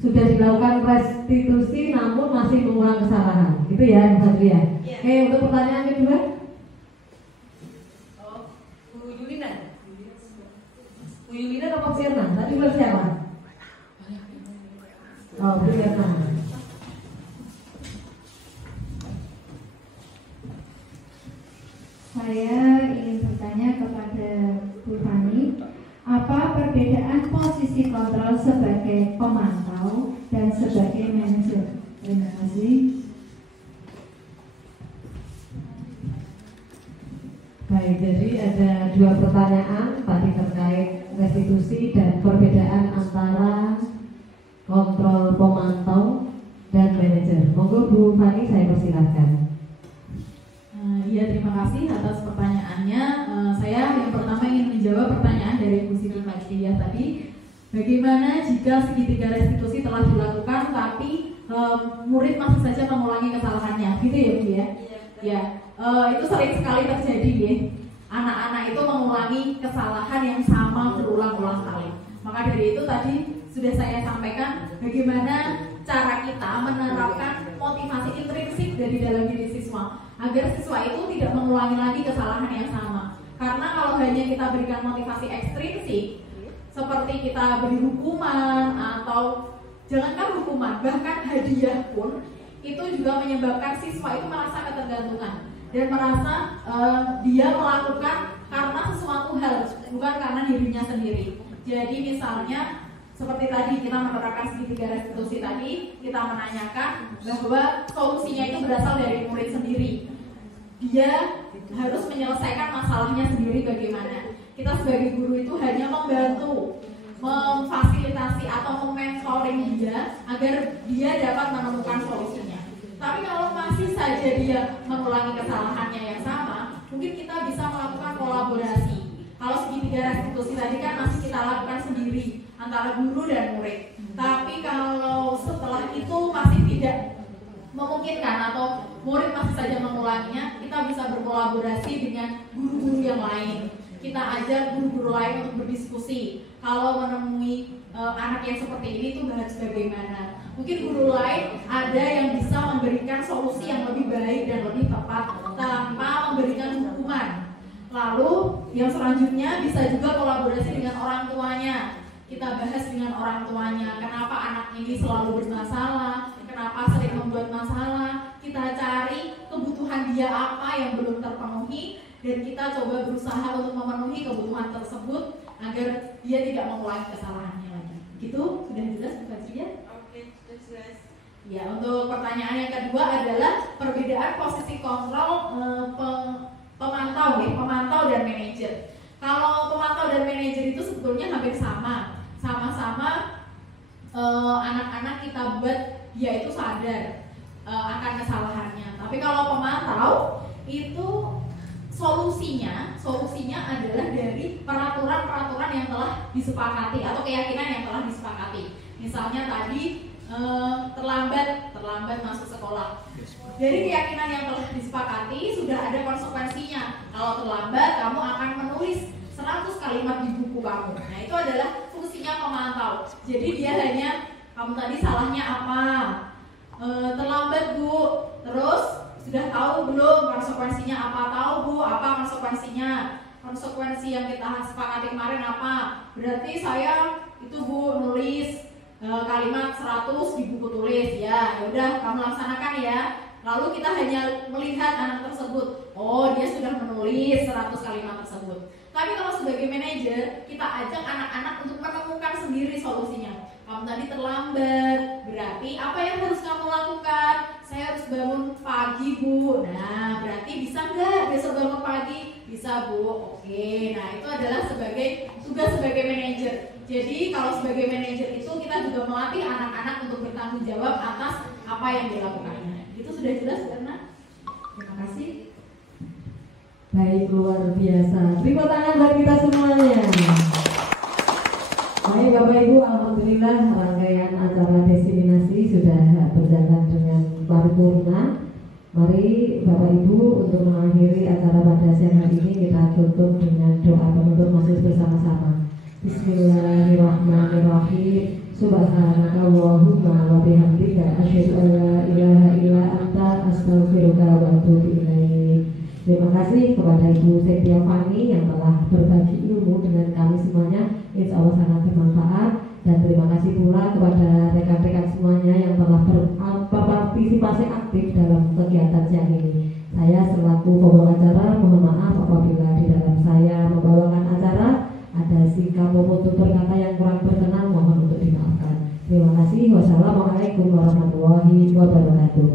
sudah dilakukan restitusi namun masih mengulang kesalahan. Gitu ya, Bu Fadli ya. Oke, untuk pertanyaan kedua. Bu Yulina. Bu Yulina atau Firna? Tadi belum siapa? Oh, Bu Firna. Saya ingin bertanya kepada Bu Fani, apa perbedaan posisi kontrol sebagai pemantau dan sebagai manajer? Terima kasih. Baik, jadi ada dua pertanyaan tadi terkait restitusi dan perbedaan antara kontrol pemantau dan manajer. Monggo Bu Fani, saya persilahkan. Iya, terima kasih atas pertanyaannya. Saya yang pertama ingin menjawab pertanyaan dari Bu Siti Majdiah tadi. Bagaimana jika segitiga restitusi telah dilakukan tapi murid masih saja mengulangi kesalahannya, gitu ya Bu ya? Ya, itu sering sekali terjadi ya. Anak-anak itu mengulangi kesalahan yang sama berulang-ulang kali. Maka dari itu tadi sudah saya sampaikan bagaimana cara kita menerapkan motivasi intrinsik dari dalam diri siswa agar siswa itu tidak mengulangi lagi kesalahan yang sama. Karena kalau hanya kita berikan motivasi ekstrinsik, seperti kita beri hukuman atau jangankan hukuman, bahkan hadiah pun itu juga menyebabkan siswa itu merasa ketergantungan dan merasa dia melakukan karena sesuatu hal, bukan karena dirinya sendiri. Jadi misalnya seperti tadi kita menerapkan segitiga restitusi tadi, kita menanyakan bahwa solusinya itu berasal dari murid sendiri. Dia harus menyelesaikan masalahnya sendiri bagaimana. Kita sebagai guru itu hanya membantu, memfasilitasi atau mementoring dia agar dia dapat menemukan solusinya. Tapi kalau masih saja dia mengulangi kesalahannya yang sama, mungkin kita bisa melakukan kolaborasi. Kalau segitiga restitusi tadi kan masih kita lakukan sendiri antara guru dan murid. Tapi kalau setelah itu masih tidak memungkinkan atau murid masih saja mengulanginya, kita bisa berkolaborasi dengan guru-guru yang lain. Kita ajak guru-guru lain untuk berdiskusi. Kalau menemui anak yang seperti ini itu harus bagaimana? Mungkin guru lain ada yang bisa memberikan solusi yang lebih baik dan lebih tepat tanpa memberikan hukuman. Lalu yang selanjutnya bisa juga kolaborasi dengan orang tuanya. Kita bahas dengan orang tuanya, kenapa anak ini selalu bermasalah, kenapa sering membuat masalah. Kita cari kebutuhan dia apa yang belum terpenuhi dan kita coba berusaha untuk memenuhi kebutuhan tersebut agar dia tidak mengulangi kesalahannya lagi. Gitu, sudah jelas Bu Fajriah? Oke, sudah jelas. Ya, untuk pertanyaan yang kedua adalah perbedaan posisi kontrol pemantau dan manajer. Kalau pemantau dan manajer itu sebetulnya hampir sama-sama anak-anak kita buat dia itu sadar akan kesalahannya. Tapi kalau pemantau itu solusinya adalah dari peraturan-peraturan yang telah disepakati atau keyakinan yang telah disepakati. Misalnya tadi terlambat masuk sekolah. Dari keyakinan yang telah disepakati sudah ada konsekuensinya. Kalau terlambat kamu akan menulis 100 kalimat di buku kamu. Nah, itu adalah fungsinya pemantau. Jadi dia hanya kamu tadi salahnya apa? Terlambat Bu. Terus sudah tahu belum konsekuensinya apa? Tahu Bu, apa konsekuensinya? Konsekuensi yang kita sepakati kemarin apa? Berarti saya itu Bu nulis kalimat 100 di buku tulis. Ya udah kamu laksanakan ya. Lalu kita hanya melihat anak tersebut, oh dia sudah menulis 100 kalimat tersebut. Tapi kalau sebagai manajer, kita ajak anak-anak untuk menemukan sendiri solusinya. Kamu tadi terlambat, berarti apa yang harus kamu lakukan? Saya harus bangun pagi Bu. Nah berarti bisa nggak besok bangun pagi? Bisa Bu, oke. Nah itu adalah tugas sebagai manajer. Jadi kalau sebagai manajer itu kita juga melatih anak-anak untuk bertanggung jawab atas apa yang dilakukannya. Itu sudah jelas karena terima kasih. Baik, luar biasa. Tepuk tangan buat kita semuanya. Baik Bapak Ibu, alhamdulillah rangkaian acara diseminasi sudah berjalan dengan paripurna. Mari Bapak Ibu untuk mengakhiri acara pada siang hari ini kita tutup dengan doa penutup masjid bersama-sama. Bismillahirrahmanirrahim. Subhanakallahumma wa bihamdika asyhadu an la ilaha illa anta astaghfiruka wa atubu ilaik. Terima kasih kepada Ibu Septia Fani yang telah berbagi ilmu dengan kami semuanya. Insya Allah sangat bermanfaat. Dan terima kasih pula kepada rekan-rekan semuanya yang telah berpartisipasi aktif dalam kegiatan siang ini. Saya selaku pembawa acara mohon maaf apabila di dalam saya membawakan acara ada sikap maupun tutur kata yang kurang berkenan, mohon untuk dimaafkan. Terima kasih. Wassalamualaikum warahmatullahi wabarakatuh.